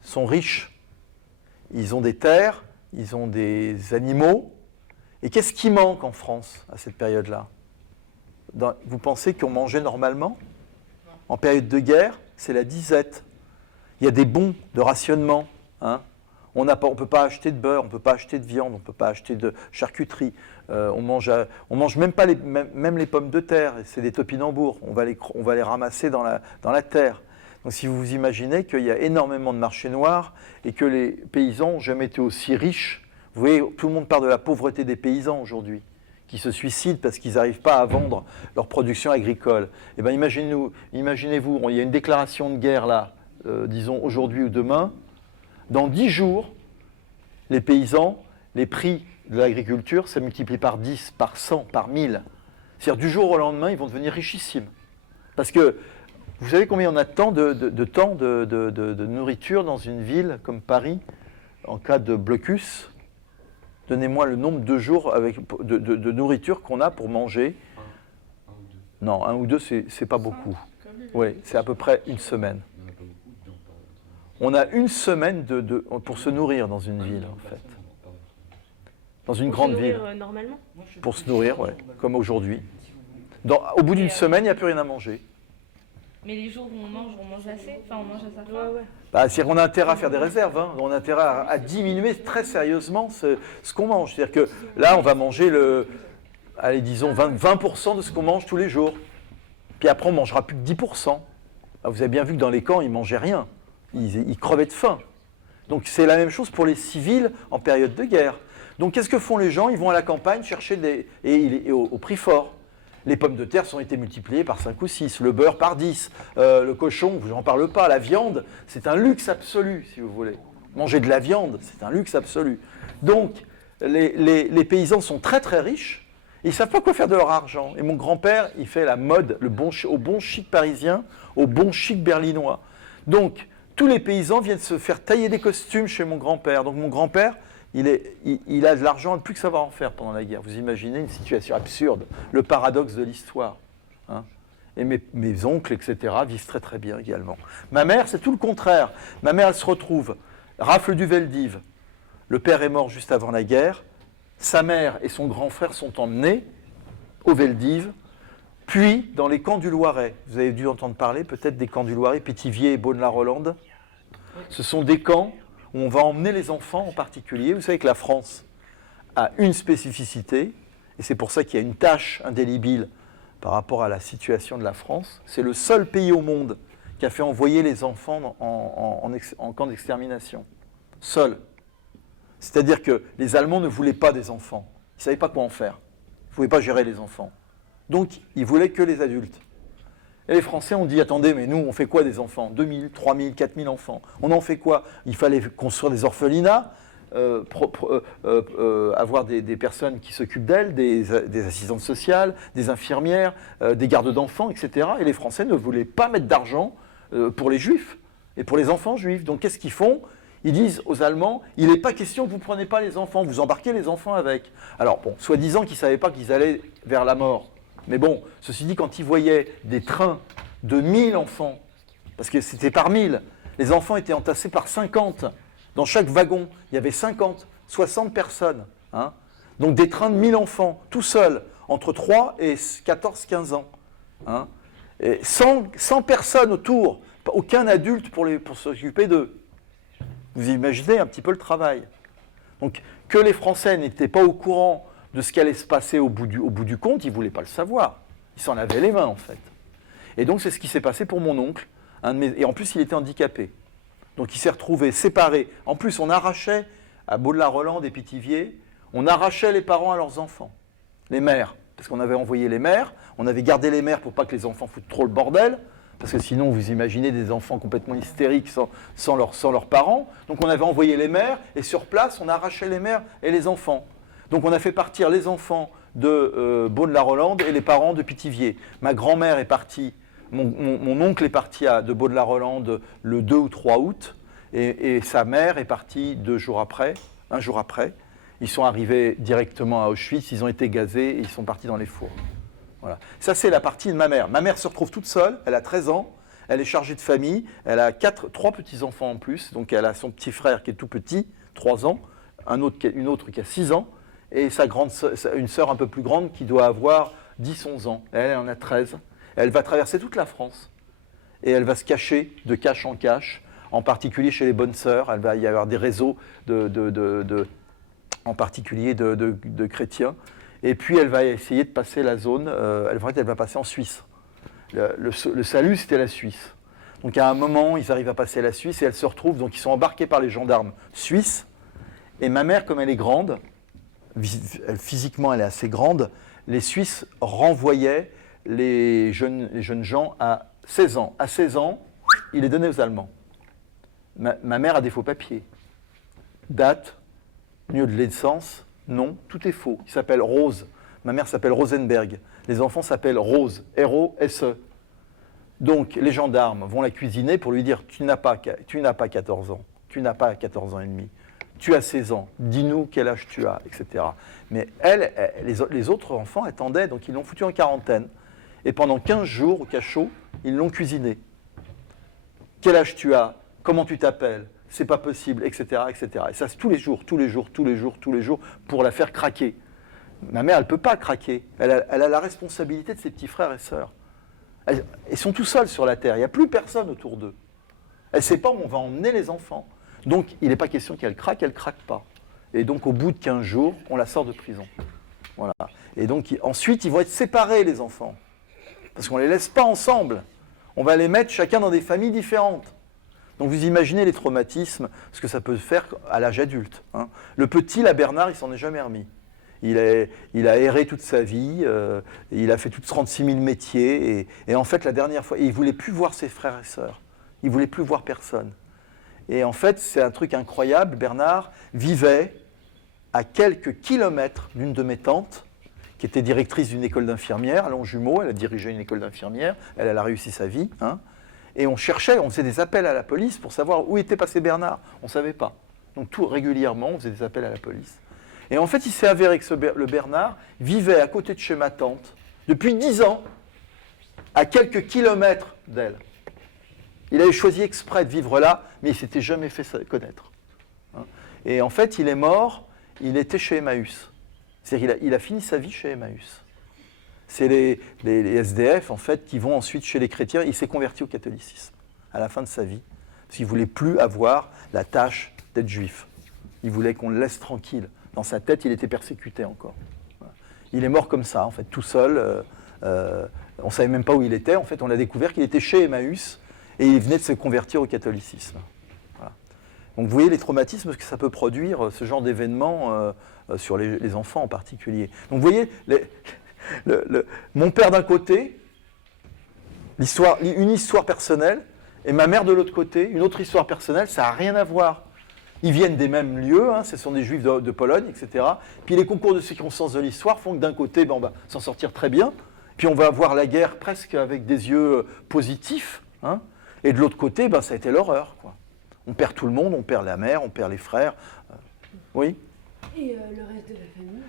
sont riches. Ils ont des terres, ils ont des animaux. Et qu'est-ce qui manque en France à cette période-là? Vous pensez qu'on mangeait normalement? En période de guerre, c'est la disette. Il y a des bons de rationnement. Hein. On ne peut pas acheter de beurre, on ne peut pas acheter de viande, on ne peut pas acheter de charcuterie. On mange même pas même les pommes de terre, c'est des topinambours. On va les ramasser dans la terre. Donc si vous vous imaginez qu'il y a énormément de marchés noirs et que les paysans n'ont jamais été aussi riches. Vous voyez, tout le monde parle de la pauvreté des paysans aujourd'hui, qui se suicident parce qu'ils n'arrivent pas à vendre leur production agricole. Eh bien, imaginez-vous, il y a une déclaration de guerre là, disons aujourd'hui ou demain. Dans 10 jours, les paysans, les prix de l'agriculture, ça multiplie par 10, par 100, par 1000. C'est-à-dire du jour au lendemain, ils vont devenir richissimes. Parce que vous savez combien on a de temps de nourriture dans une ville comme Paris en cas de blocus? Donnez-moi le nombre de jours de nourriture qu'on a pour manger. Non, 1 ou 2, c'est pas beaucoup. Oui, c'est à peu près une semaine. On a une semaine pour se nourrir dans une ville, en fait. Dans une grande ville. Normalement. Pour se nourrir, oui, comme aujourd'hui. Au bout d'une semaine, il n'y a plus rien à manger. Mais les jours où on mange assez. Enfin, on mange à sa faim. Ouais. Bah, c'est-à-dire qu'on a intérêt à faire des réserves. Hein. On a intérêt à diminuer très sérieusement ce qu'on mange. C'est-à-dire que là, on va manger disons 20% de ce qu'on mange tous les jours. Puis après, on ne mangera plus que 10%. Ah, vous avez bien vu que dans les camps, ils ne mangeaient rien. Ils crevaient de faim. Donc c'est la même chose pour les civils en période de guerre. Donc qu'est-ce que font les gens? Ils vont à la campagne chercher au prix fort. Les pommes de terre ont été multipliées par 5 ou 6, le beurre par 10, le cochon, je n'en parle pas, la viande, c'est un luxe absolu, si vous voulez. Manger de la viande, c'est un luxe absolu. Donc les paysans sont très très riches, et ils ne savent pas quoi faire de leur argent. Et mon grand-père, il fait la mode au bon chic parisien, au bon chic berlinois. Donc tous les paysans viennent se faire tailler des costumes chez mon grand-père. Donc mon grand-père, il a de l'argent à ne plus que savoir en faire pendant la guerre. Vous imaginez une situation absurde, le paradoxe de l'histoire. Hein. Et mes oncles, etc., vivent très très bien également. Ma mère, c'est tout le contraire. Ma mère, elle se retrouve, rafle du Veldiv. Le père est mort juste avant la guerre. Sa mère et son grand frère sont emmenés au Veldiv, puis dans les camps du Loiret. Vous avez dû entendre parler peut-être des camps du Loiret, Pithiviers et Beaune-la-Rolande. Ce sont des camps où on va emmener les enfants en particulier. Vous savez que la France a une spécificité, et c'est pour ça qu'il y a une tâche indélébile par rapport à la situation de la France. C'est le seul pays au monde qui a fait envoyer les enfants en camp d'extermination. Seul. C'est-à-dire que les Allemands ne voulaient pas des enfants. Ils ne savaient pas quoi en faire. Ils ne pouvaient pas gérer les enfants. Donc, ils voulaient que les adultes. Et les Français ont dit, attendez, mais nous, on fait quoi des enfants? 2000, 3000, 4000 enfants. On en fait quoi? Il fallait construire des orphelinats, avoir des personnes qui s'occupent d'elles, des assistantes sociales, des infirmières, des gardes d'enfants, etc. Et les Français ne voulaient pas mettre d'argent pour les Juifs et pour les enfants juifs. Donc, qu'est-ce qu'ils font? Ils disent aux Allemands, il n'est pas question que vous ne preniez pas les enfants, vous embarquez les enfants avec. Alors, bon, soi-disant qu'ils ne savaient pas qu'ils allaient vers la mort. Mais bon, ceci dit, quand ils voyaient des trains de 1000 enfants, parce que c'était par 1000, les enfants étaient entassés par 50. Dans chaque wagon, il y avait 50, 60 personnes. Hein. Donc des trains de 1000 enfants, tout seuls, entre 3 et 14, 15 ans. Hein. Et 100 personnes autour, aucun adulte pour s'occuper d'eux. Vous imaginez un petit peu le travail. Donc que les Français n'étaient pas au courant de ce qui allait se passer au bout du compte, ils ne voulaient pas le savoir. Ils s'en lavaient les mains, en fait. Et donc, c'est ce qui s'est passé pour mon oncle. Et en plus, il était handicapé. Donc, il s'est retrouvé séparé. En plus, on arrachait, à Beaune-la-Rolande et Pithiviers, on arrachait les parents à leurs enfants, les mères. parce qu'on avait envoyé les mères, on avait gardé les mères pour pas que les enfants foutent trop le bordel, parce que sinon vous imaginez des enfants complètement hystériques sans leurs parents. Donc on avait envoyé les mères, et sur place on a arraché les mères et les enfants. Donc on a fait partir les enfants de Beaune-la-Rolande et les parents de Pithiviers. Ma grand-mère est partie, mon oncle est parti de Beaune-la-Rolande le 2 ou 3 août, et sa mère est partie 2 jours après, un jour après. Ils sont arrivés directement à Auschwitz, ils ont été gazés et ils sont partis dans les fours. Voilà. Ça, c'est la partie de ma mère. Ma mère se retrouve toute seule, elle a 13 ans, elle est chargée de famille, elle a 3 petits-enfants en plus, donc elle a son petit frère qui est tout petit, 3 ans, une autre qui a 6 ans, et une sœur un peu plus grande qui doit avoir 10-11 ans. Elle en a 13. Elle va traverser toute la France, et elle va se cacher de cache en cache, en particulier chez les bonnes sœurs. Il va y avoir des réseaux en particulier de chrétiens. Et puis elle va essayer de passer la zone, elle va passer en Suisse. Le salut, c'était la Suisse. Donc à un moment, ils arrivent à passer la Suisse et elle se retrouve, donc ils sont embarqués par les gendarmes suisses. Et ma mère, comme elle est grande, physiquement elle est assez grande, les Suisses renvoyaient les jeunes gens à 16 ans. À 16 ans, il est donné aux Allemands. Ma mère a des faux papiers. Date, lieu de naissance, non, tout est faux. Il s'appelle Rose. Ma mère s'appelle Rosenberg. Les enfants s'appellent Rose, R-O-S-E. Donc les gendarmes vont la cuisiner pour lui dire « tu n'as pas 14 ans, tu n'as pas 14 ans et demi, tu as 16 ans, dis-nous quel âge tu as, etc. » Mais les autres enfants attendaient, donc ils l'ont foutu en quarantaine. Et pendant 15 jours, au cachot, ils l'ont cuisiné. Quel âge tu as? Comment tu t'appelles? C'est pas possible, etc., etc. Et ça, c'est tous les jours, pour la faire craquer. Ma mère, elle ne peut pas craquer. Elle a la responsabilité de ses petits frères et sœurs. Ils sont tout seuls sur la terre. Il n'y a plus personne autour d'eux. Elle ne sait pas où on va emmener les enfants. Donc, il n'est pas question qu'elle craque pas. Et donc, au bout de 15 jours, on la sort de prison. Voilà. Et donc, ensuite, ils vont être séparés, les enfants. Parce qu'on ne les laisse pas ensemble. On va les mettre chacun dans des familles différentes. Donc vous imaginez les traumatismes, ce que ça peut faire à l'âge adulte. Hein. Le petit, là, Bernard, il s'en est jamais remis. Il a erré toute sa vie, il a fait toutes 36 000 métiers, et en fait, la dernière fois, il ne voulait plus voir ses frères et sœurs. Il ne voulait plus voir personne. Et en fait, c'est un truc incroyable, Bernard vivait à quelques kilomètres d'une de mes tantes, qui était directrice d'une école d'infirmières, à Longjumeau, elle a dirigé une école d'infirmières, elle a réussi sa vie, hein. Et on cherchait, on faisait des appels à la police pour savoir où était passé Bernard. On ne savait pas. Donc régulièrement, on faisait des appels à la police. Et en fait, il s'est avéré que le Bernard vivait à côté de chez ma tante depuis 10 ans, à quelques kilomètres d'elle. Il avait choisi exprès de vivre là, mais il ne s'était jamais fait connaître. Et en fait, il est mort, il était chez Emmaüs. C'est-à-dire qu'il a fini sa vie chez Emmaüs. C'est les SDF, en fait, qui vont ensuite chez les chrétiens. Il s'est converti au catholicisme à la fin de sa vie, parce qu'il ne voulait plus avoir la tâche d'être juif. Il voulait qu'on le laisse tranquille. Dans sa tête, il était persécuté encore. Il est mort comme ça, en fait, tout seul. On ne savait même pas où il était. En fait, on a découvert qu'il était chez Emmaüs et il venait de se convertir au catholicisme. Voilà. Donc, vous voyez les traumatismes que ça peut produire, ce genre d'événement, sur les enfants en particulier. Donc, vous voyez... mon père d'un côté, une histoire personnelle, et ma mère de l'autre côté, une autre histoire personnelle, ça n'a rien à voir. Ils viennent des mêmes lieux, hein, ce sont des juifs de Pologne, etc. Puis les concours de circonstances de l'histoire font que d'un côté, on va s'en sortir très bien, puis on va voir la guerre presque avec des yeux positifs, hein, et de l'autre côté, ça a été l'horreur, quoi. On perd tout le monde, on perd la mère, on perd les frères. Oui. Et le reste de la famille?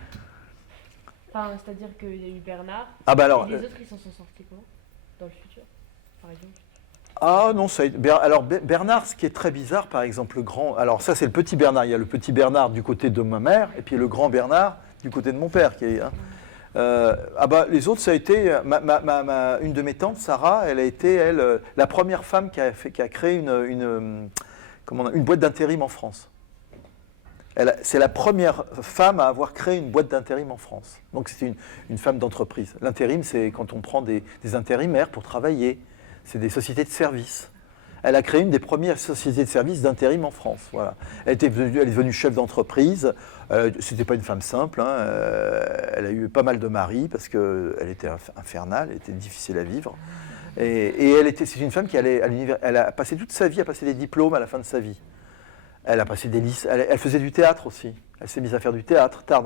Enfin, c'est-à-dire qu'il y a eu Bernard, et les autres, ils s'en sont sortis comment? Dans le futur, par exemple? Ah non, alors Bernard, ce qui est très bizarre, par exemple, le grand... Alors ça, c'est le petit Bernard. Il y a le petit Bernard du côté de ma mère, et puis le grand Bernard du côté de mon père. Les autres, ça a été... une de mes tantes, Sarah, elle a été, la première femme qui a créé une boîte d'intérim en France. C'est la première femme à avoir créé une boîte d'intérim en France. Donc c'était une femme d'entreprise. L'intérim, c'est quand on prend des intérimaires pour travailler. C'est des sociétés de services. Elle a créé une des premières sociétés de services d'intérim en France. Voilà. Elle est devenue chef d'entreprise. C'était pas une femme simple. Hein. Elle a eu pas mal de maris parce qu'elle était infernale, elle était difficile à vivre. Et c'est une femme qui allait à l'univers. Elle a passé toute sa vie à passer des diplômes à la fin de sa vie. Elle a passé des lycées. Elle faisait du théâtre aussi. Elle s'est mise à faire du théâtre tard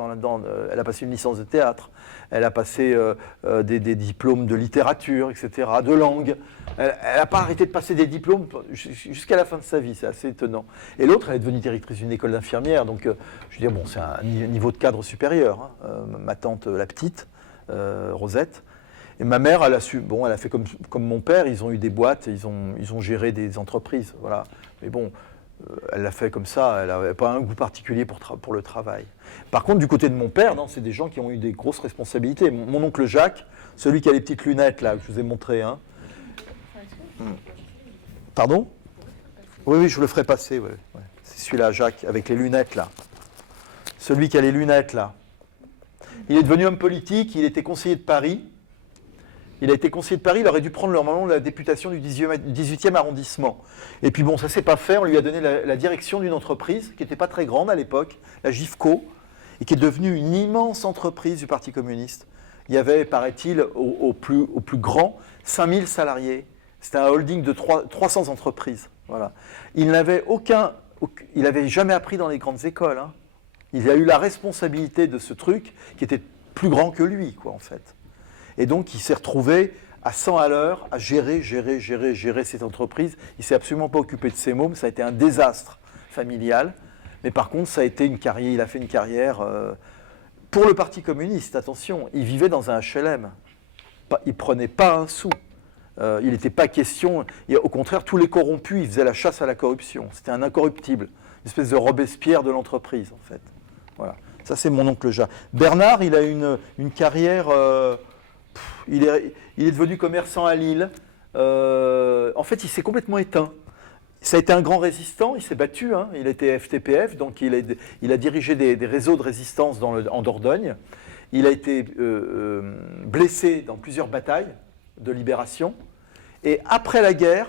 elle a passé une licence de théâtre. Elle a passé des diplômes de littérature, etc., de langue. Elle n'a pas arrêté de passer des diplômes jusqu'à la fin de sa vie. C'est assez étonnant. Et l'autre, elle est devenue directrice d'une école d'infirmière. Donc, je veux dire, bon, c'est un niveau de cadre supérieur. Hein. Ma tante, la petite, Rosette. Et ma mère, elle a fait comme mon père. Ils ont eu des boîtes, ils ont géré des entreprises. Voilà. Mais bon. Elle l'a fait comme ça, elle n'avait pas un goût particulier pour le travail. Par contre, du côté de mon père, non, c'est des gens qui ont eu des grosses responsabilités. Mon oncle Jacques, celui qui a les petites lunettes là, que je vous ai montré. Hein. Pardon ? Oui, je vous le ferai passer. Ouais. C'est celui-là, Jacques, avec les lunettes là. Celui qui a les lunettes là. Il est devenu homme politique, il était conseiller de Paris. Il a été conseiller de Paris, il aurait dû prendre normalement la députation du 18e arrondissement. Et puis bon, ça ne s'est pas fait, on lui a donné la direction d'une entreprise qui n'était pas très grande à l'époque, la GIFCO, et qui est devenue une immense entreprise du Parti communiste. Il y avait, paraît-il, au plus grand, 5000 salariés. C'était un holding de 300 entreprises. Voilà. Il n'avait jamais appris dans les grandes écoles. Hein. Il a eu la responsabilité de ce truc qui était plus grand que lui, quoi, en fait. Et donc, il s'est retrouvé à 100 à l'heure à gérer cette entreprise. Il ne s'est absolument pas occupé de ses mômes. Ça a été un désastre familial. Mais par contre, ça a été il a fait une carrière pour le Parti communiste. Attention, il vivait dans un HLM. Il ne prenait pas un sou. Il n'était pas question. Et au contraire, tous les corrompus, ils faisaient la chasse à la corruption. C'était un incorruptible. Une espèce de Robespierre de l'entreprise, en fait. Voilà. Ça, c'est mon oncle Jacques. Bernard, il a une carrière... Il est devenu commerçant à Lille. En fait, il s'est complètement éteint. Ça a été un grand résistant, il s'est battu. Hein. Il était FTPF, donc il a dirigé des réseaux de résistance en Dordogne. Il a été blessé dans plusieurs batailles de libération. Et après la guerre,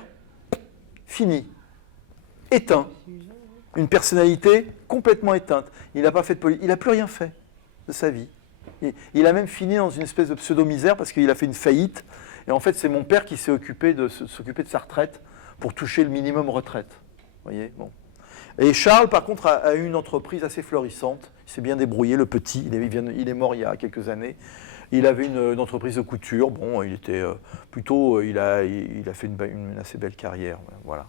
fini. Éteint. Une personnalité complètement éteinte. Il n'a pas fait de politique. Il n'a plus rien fait de sa vie. Il a même fini dans une espèce de pseudo-misère parce qu'il a fait une faillite. Et en fait, c'est mon père qui s'est occupé de sa retraite pour toucher le minimum retraite. Vous voyez, bon. Et Charles, par contre, a eu une entreprise assez florissante. Il s'est bien débrouillé, le petit. Il est mort il y a quelques années. Il avait une entreprise de couture. Bon, il était plutôt... Il a fait une assez belle carrière. Voilà.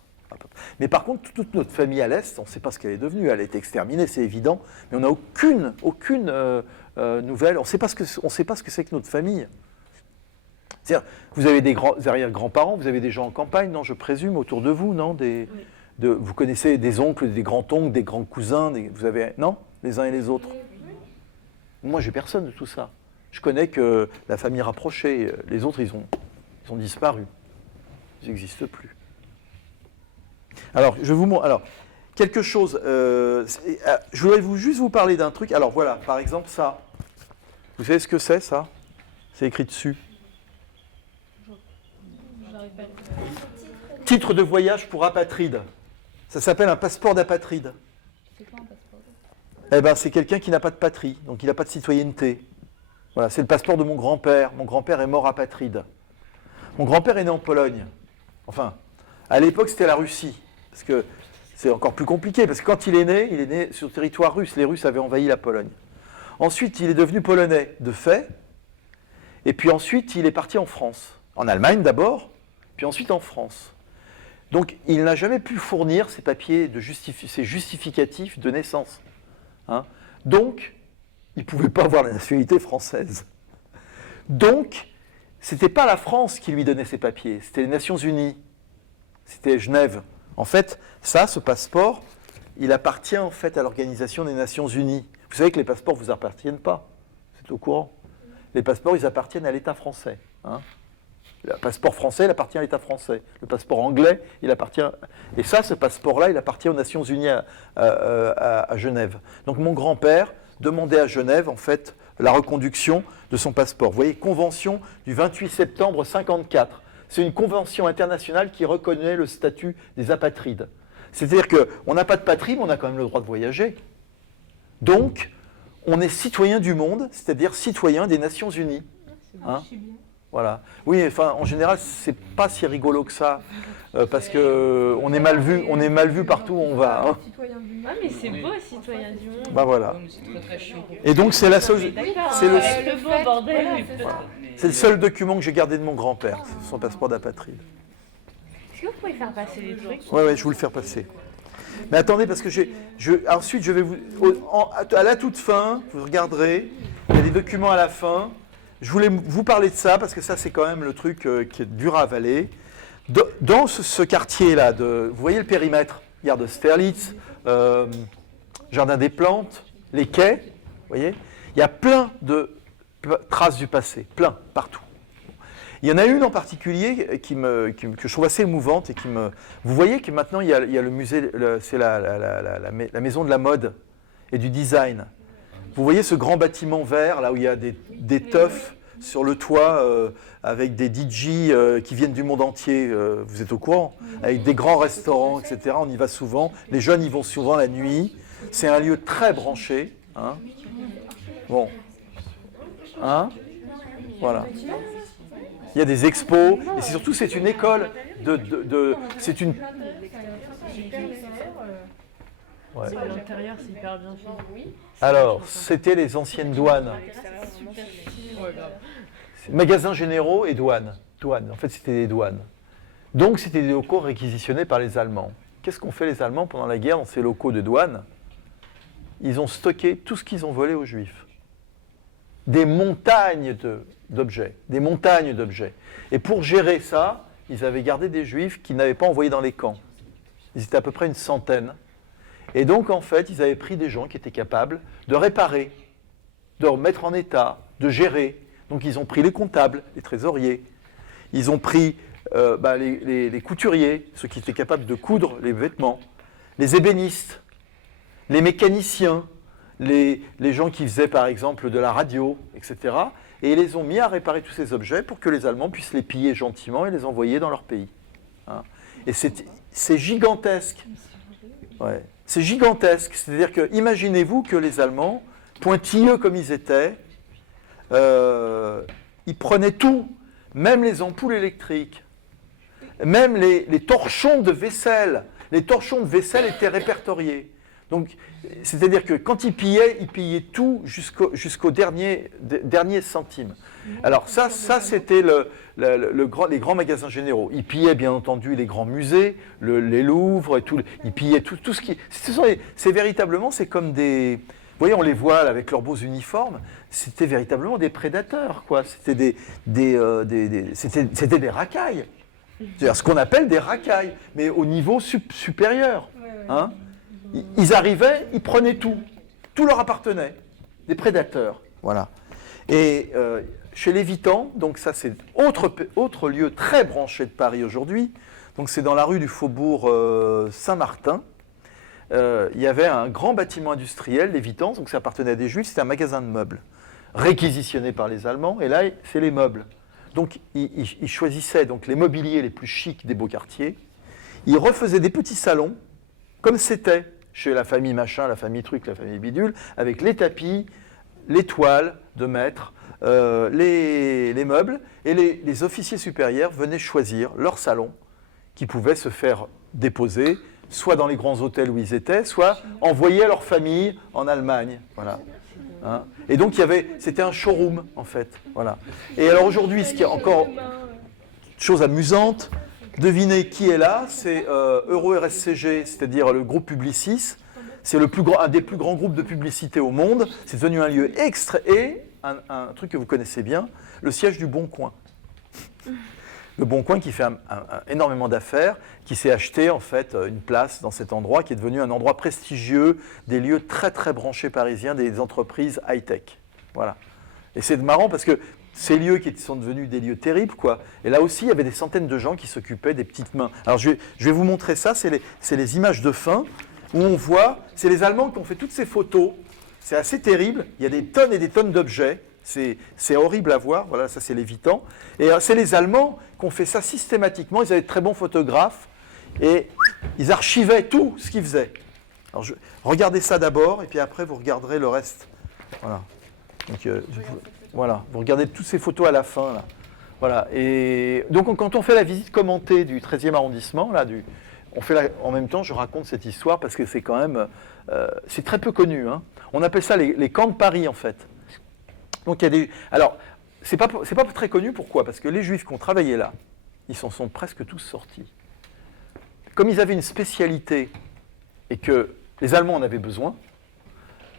Mais par contre, toute notre famille à l'Est, on ne sait pas ce qu'elle est devenue. Elle a été exterminée, c'est évident. Mais on n'a aucune nouvelle. On ne sait pas ce que c'est que notre famille. C'est-à-dire, vous avez des arrière-grands-parents, vous avez des gens en campagne, non, je présume, autour de vous, non vous connaissez des oncles, des grands-oncles, des grands-cousins, vous avez... Non, les uns et les autres. Moi, j'ai personne de tout ça. Je connais que la famille rapprochée. Les autres, ils ont disparu. Ils n'existent plus. Alors, je vous montre. Alors, quelque chose. Je voudrais juste vous parler d'un truc. Alors voilà, par exemple, ça. Vous savez ce que c'est, ça ? C'est écrit dessus. Titre de voyage pour apatride. Ça s'appelle un passeport d'apatride. C'est quoi un passeport ? Eh ben, c'est quelqu'un qui n'a pas de patrie, donc il n'a pas de citoyenneté. Voilà, c'est le passeport de mon grand-père. Mon grand-père est mort apatride. Mon grand-père est né en Pologne. Enfin, à l'époque, c'était la Russie. Parce que c'est encore plus compliqué, parce que quand il est né sur le territoire russe. Les Russes avaient envahi la Pologne. Ensuite, il est devenu polonais, de fait. Et puis ensuite, il est parti en France. En Allemagne d'abord, puis ensuite en France. Donc, il n'a jamais pu fournir ses papiers, ses justificatifs de naissance. Hein. Donc, il ne pouvait pas avoir la nationalité française. Donc, ce n'était pas la France qui lui donnait ses papiers, c'était les Nations Unies. C'était Genève. En fait, ce passeport, il appartient en fait à l'Organisation des Nations Unies. Vous savez que les passeports ne vous appartiennent pas. Vous êtes au courant ? Les passeports, ils appartiennent à l'État français. Hein. Le passeport français, il appartient à l'État français. Le passeport anglais, il appartient... Et ce passeport-là, il appartient aux Nations Unies à Genève. Donc mon grand-père demandait à Genève, en fait, la reconduction de son passeport. Vous voyez, convention du 28 septembre 1954. c'est une convention internationale qui reconnaît le statut des apatrides. C'est-à-dire qu'on n'a pas de patrie, mais on a quand même le droit de voyager. Donc, on est citoyen du monde, c'est-à-dire citoyen des Nations Unies. Hein? Voilà. Oui, enfin, en général, c'est pas si rigolo que ça, parce que on est mal vu partout où on va. Hein. Ah mais c'est beau, citoyen du monde. Bah voilà. C'est très très chiant. Et donc, c'est la seule. D'accord, C'est le- le beau bordel. C'est le seul document que j'ai gardé de mon grand-père, c'est son passeport d'apatride. Est-ce que vous pouvez faire passer les trucs? Ouais, je vais vous le faire passer. Mais attendez, parce que ensuite, je vais vous... à la toute fin, vous regarderez, il y a des documents à la fin. Je voulais vous parler de ça, parce que ça, c'est quand même le truc qui est dur à avaler. Dans ce quartier-là, vous voyez le périmètre, gare de Sterlitz, Jardin des Plantes, les quais, vous voyez, il y a plein de traces du passé, plein, partout. Il y en a une en particulier que je trouve assez émouvante et Vous voyez que maintenant il y a le musée, c'est la maison de la mode et du design. Vous voyez ce grand bâtiment vert là où il y a des teufs sur le toit avec des DJ qui viennent du monde entier. Vous êtes au courant? Avec des grands restaurants, etc. On y va souvent. Les jeunes y vont souvent la nuit. C'est un lieu très branché. Hein. Bon. Hein? Voilà. Il y a des expos, et surtout c'est une école c'est une... Ouais. À l'intérieur, c'est hyper bien fait. Alors, c'était les anciennes douanes. Magasins généraux et douanes. En fait, c'était des douanes. Donc, c'était des locaux réquisitionnés par les Allemands. Qu'est-ce qu'ont fait les Allemands pendant la guerre dans ces locaux de douane? Ils ont stocké tout ce qu'ils ont volé aux Juifs. Des montagnes d'objets. Et pour gérer ça, ils avaient gardé des Juifs qu'ils n'avaient pas envoyés dans les camps. Ils étaient à peu près une centaine. Et donc, en fait, ils avaient pris des gens qui étaient capables de réparer, de remettre en état, de gérer. Donc, ils ont pris les comptables, les trésoriers. Ils ont pris les couturiers, ceux qui étaient capables de coudre les vêtements, les ébénistes, les mécaniciens, les gens qui faisaient par exemple de la radio, etc. Et ils les ont mis à réparer tous ces objets pour que les Allemands puissent les piller gentiment et les envoyer dans leur pays. Hein. Et c'est gigantesque. Ouais. C'est gigantesque. C'est-à-dire que, imaginez-vous que les Allemands, pointilleux comme ils étaient, ils prenaient tout, même les ampoules électriques, même les torchons de vaisselle. Les torchons de vaisselle étaient répertoriés. Donc, c'est-à-dire que quand ils pillaient tout jusqu'au dernier centime. Alors ça c'était les grands magasins généraux. Ils pillaient bien entendu les grands musées, les Louvres et tout. Ils pillaient tout ce qui... C'est véritablement, c'est comme des... Vous voyez, on les voit là, avec leurs beaux uniformes. C'était véritablement des prédateurs, quoi. C'était des racailles. C'est-à-dire ce qu'on appelle des racailles, mais au niveau supérieur. Hein. Ils arrivaient, ils prenaient tout. Tout leur appartenait. Des prédateurs. Voilà. Et chez les Vitans, donc ça c'est autre lieu très branché de Paris aujourd'hui, donc c'est dans la rue du Faubourg Saint-Martin, il y avait un grand bâtiment industriel, les Vitans, donc ça appartenait à des Juifs, c'était un magasin de meubles, réquisitionné par les Allemands, et là c'est les meubles. Donc ils choisissaient donc, les mobiliers les plus chics des beaux quartiers, ils refaisaient des petits salons, comme c'était chez la famille machin, la famille truc, la famille bidule, avec les tapis, les toiles de maître, les meubles, et les officiers supérieurs venaient choisir leur salon, qui pouvait se faire déposer, soit dans les grands hôtels où ils étaient, soit envoyer à leur famille en Allemagne. Voilà. Hein. Et donc c'était un showroom en fait. Voilà. Et alors aujourd'hui, ce qui est encore chose amusante, devinez qui est là, c'est Euro-RSCG, c'est-à-dire le groupe Publicis. C'est un des plus grands groupes de publicité au monde. C'est devenu un lieu et un truc que vous connaissez bien, le siège du Bon Coin. Le Bon Coin qui fait énormément d'affaires, qui s'est acheté en fait une place dans cet endroit, qui est devenu un endroit prestigieux, des lieux très très branchés parisiens, des entreprises high-tech. Voilà. Et c'est marrant parce que ces lieux qui sont devenus des lieux terribles, quoi. Et là aussi, il y avait des centaines de gens qui s'occupaient des petites mains. Alors je vais vous montrer ça, c'est les images de fin, où on voit, c'est les Allemands qui ont fait toutes ces photos, c'est assez terrible, il y a des tonnes et des tonnes d'objets, C'est horrible à voir, voilà, ça c'est l'évitant. Et c'est les Allemands qui ont fait ça systématiquement, ils avaient de très bons photographes, et ils archivaient tout ce qu'ils faisaient. Alors regardez ça d'abord, et puis après vous regarderez le reste. Voilà. Donc, voilà, vous regardez toutes ces photos à la fin, là. Voilà. Et donc quand on fait la visite commentée du 13e arrondissement, là, en même temps, je raconte cette histoire parce que c'est quand même, c'est très peu connu, hein. On appelle ça les camps de Paris, en fait. Donc il y a des, alors c'est pas très connu, pourquoi? Parce que les Juifs qui ont travaillé là, ils s'en sont presque tous sortis. Comme ils avaient une spécialité et que les Allemands en avaient besoin,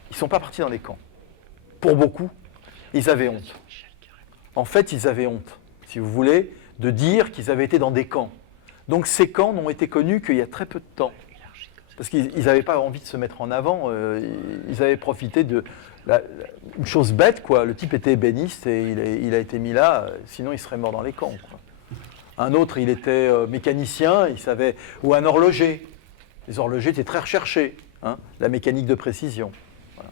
ils ne sont pas partis dans les camps. Pour beaucoup, ils avaient honte. En fait, ils avaient honte, si vous voulez, de dire qu'ils avaient été dans des camps. Donc ces camps n'ont été connus qu'il y a très peu de temps. Parce qu'ils n'avaient pas envie de se mettre en avant, ils avaient profité de une chose bête, quoi. Le type était ébéniste et il a été mis là, sinon il serait mort dans les camps, quoi. Un autre, il était mécanicien, il savait, ou un horloger. Les horlogers étaient très recherchés, hein, la mécanique de précision. Voilà.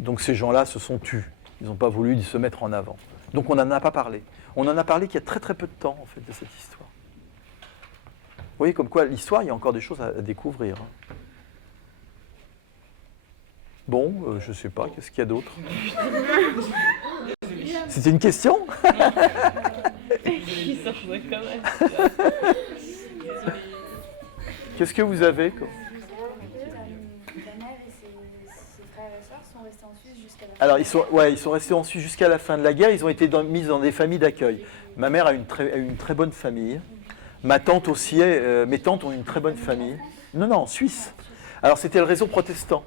Donc ces gens-là se sont tus, ils n'ont pas voulu se mettre en avant. Donc on n'en a pas parlé. On en a parlé qu'il y a très très peu de temps, en fait, de cette histoire. Vous voyez, comme quoi, l'histoire, il y a encore des choses à découvrir. Bon, je ne sais pas, qu'est-ce qu'il y a d'autre? C'était une question? Qu'est-ce que vous avez quoi? Ta mère et ses frères et sœurs sont restés en Suisse jusqu'à la fin. Alors, ils sont restés en Suisse jusqu'à la fin de la guerre. Ils ont été mis dans des familles d'accueil. Ma mère a une très bonne famille. Ma tante aussi, mes tantes ont une très bonne famille. Non, en Suisse. Alors, c'était le réseau protestant.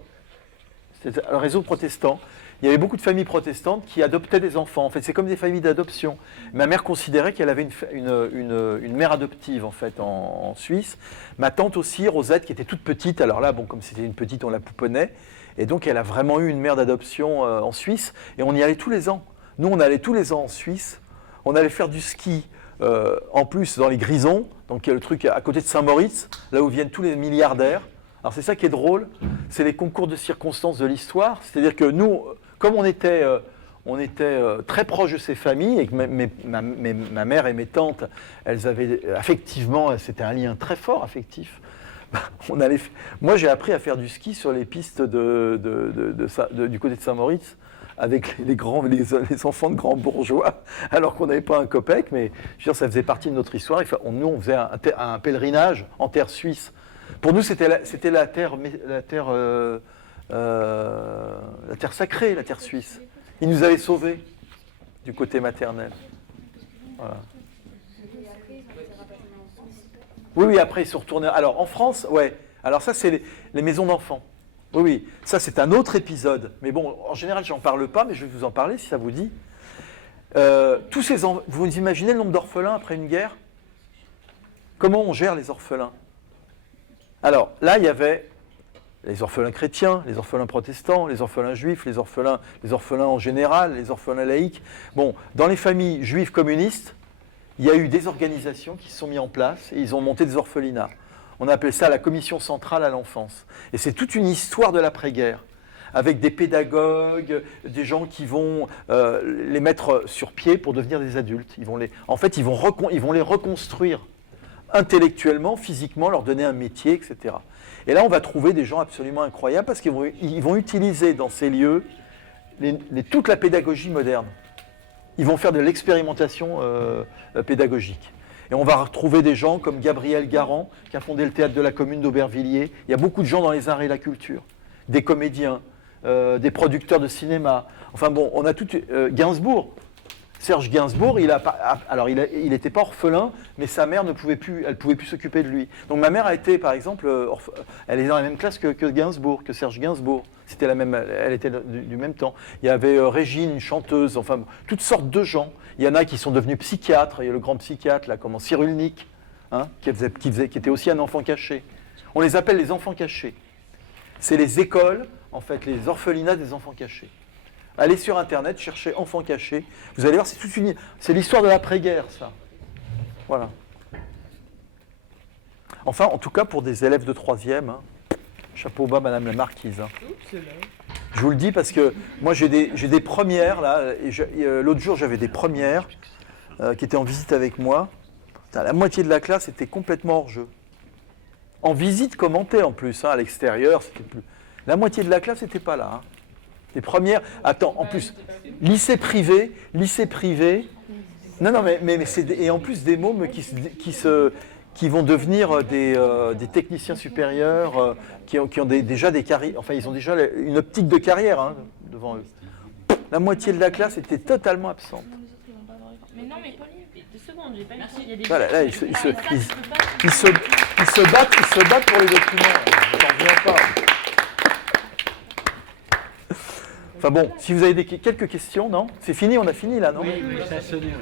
C'était le réseau protestant. Il y avait beaucoup de familles protestantes qui adoptaient des enfants. En fait, c'est comme des familles d'adoption. Ma mère considérait qu'elle avait une mère adoptive, en fait, en Suisse. Ma tante aussi, Rosette, qui était toute petite. Alors là, bon, comme c'était une petite, on la pouponnait. Et donc, elle a vraiment eu une mère d'adoption en Suisse. Et on y allait tous les ans. Nous, on allait tous les ans en Suisse. On allait faire du ski. En plus, dans les Grisons, donc il y a le truc à côté de Saint-Moritz, là où viennent tous les milliardaires. Alors c'est ça qui est drôle, c'est les concours de circonstances de l'histoire. C'est-à-dire que nous, comme on était très proches de ces familles, et que ma mère et mes tantes, elles avaient affectivement, c'était un lien très fort affectif. Moi, j'ai appris à faire du ski sur les pistes du côté de Saint-Moritz, avec les enfants de grands bourgeois, alors qu'on n'avait pas un copec, mais je veux dire, ça faisait partie de notre histoire. Nous, on faisait un pèlerinage en terre suisse. Pour nous, c'était la terre sacrée, la terre suisse. Ils nous avaient sauvés du côté maternel. Voilà. Oui, après, ils sont retournés. Alors, en France, ouais. Alors ça, c'est les maisons d'enfants. Oui, ça c'est un autre épisode. Mais bon, en général, j'en parle pas, mais je vais vous en parler si ça vous dit. Vous imaginez le nombre d'orphelins après une guerre? Comment on gère les orphelins? Alors, là, il y avait les orphelins chrétiens, les orphelins protestants, les orphelins juifs, les orphelins en général, les orphelins laïcs. Bon, dans les familles juives communistes, il y a eu des organisations qui se sont mises en place et ils ont monté des orphelinats. On appelait ça la commission centrale à l'enfance. Et c'est toute une histoire de l'après-guerre, avec des pédagogues, des gens qui vont les mettre sur pied pour devenir des adultes. Ils vont les reconstruire intellectuellement, physiquement, leur donner un métier, etc. Et là, on va trouver des gens absolument incroyables parce qu'ils vont utiliser dans ces lieux toute la pédagogie moderne. Ils vont faire de l'expérimentation pédagogique. Et on va retrouver des gens comme Gabriel Garand, qui a fondé le théâtre de la commune d'Aubervilliers. Il y a beaucoup de gens dans les arts et la culture, des comédiens, des producteurs de cinéma. Enfin bon, on a tout. Gainsbourg, Serge Gainsbourg, il n'était pas orphelin, mais sa mère elle pouvait plus s'occuper de lui. Donc ma mère a été, par exemple, elle est dans la même classe que Gainsbourg, que Serge Gainsbourg. C'était elle était du même temps. Il y avait Régine, une chanteuse, enfin toutes sortes de gens. Il y en a qui sont devenus psychiatres. Il y a le grand psychiatre, là, comme Cyrulnik, hein, qui était aussi un enfant caché. On les appelle les enfants cachés. C'est les écoles, en fait, les orphelinats des enfants cachés. Allez sur Internet, cherchez enfants cachés. Vous allez voir, c'est l'histoire de l'après-guerre, ça. Voilà. Enfin, en tout cas, pour des élèves de 3e, hein, chapeau bas, Madame la Marquise. Hein. Oups, là. Je vous le dis parce que moi j'ai des premières là. L'autre jour j'avais des premières qui étaient en visite avec moi. Putain, la moitié de la classe était complètement hors jeu. En visite commentée en plus, hein, à l'extérieur, c'était plus. La moitié de la classe n'était pas là. Hein. Les premières. Attends, en plus, lycée privé. Non, mais c'est et en plus des mômes qui vont devenir des techniciens supérieurs, qui ont déjà des carrières. Enfin, ils ont déjà une optique de carrière hein, devant eux. La moitié de la classe était totalement absente. Mais non, mais Pauline, 2 secondes, j'ai pas eu. Il y a des Voilà, là, ils se battent pour les documents. J'en reviens pas. Enfin bon, si vous avez quelques questions, non? C'est fini, on a fini là, non? Oui, ça a sonné, oui.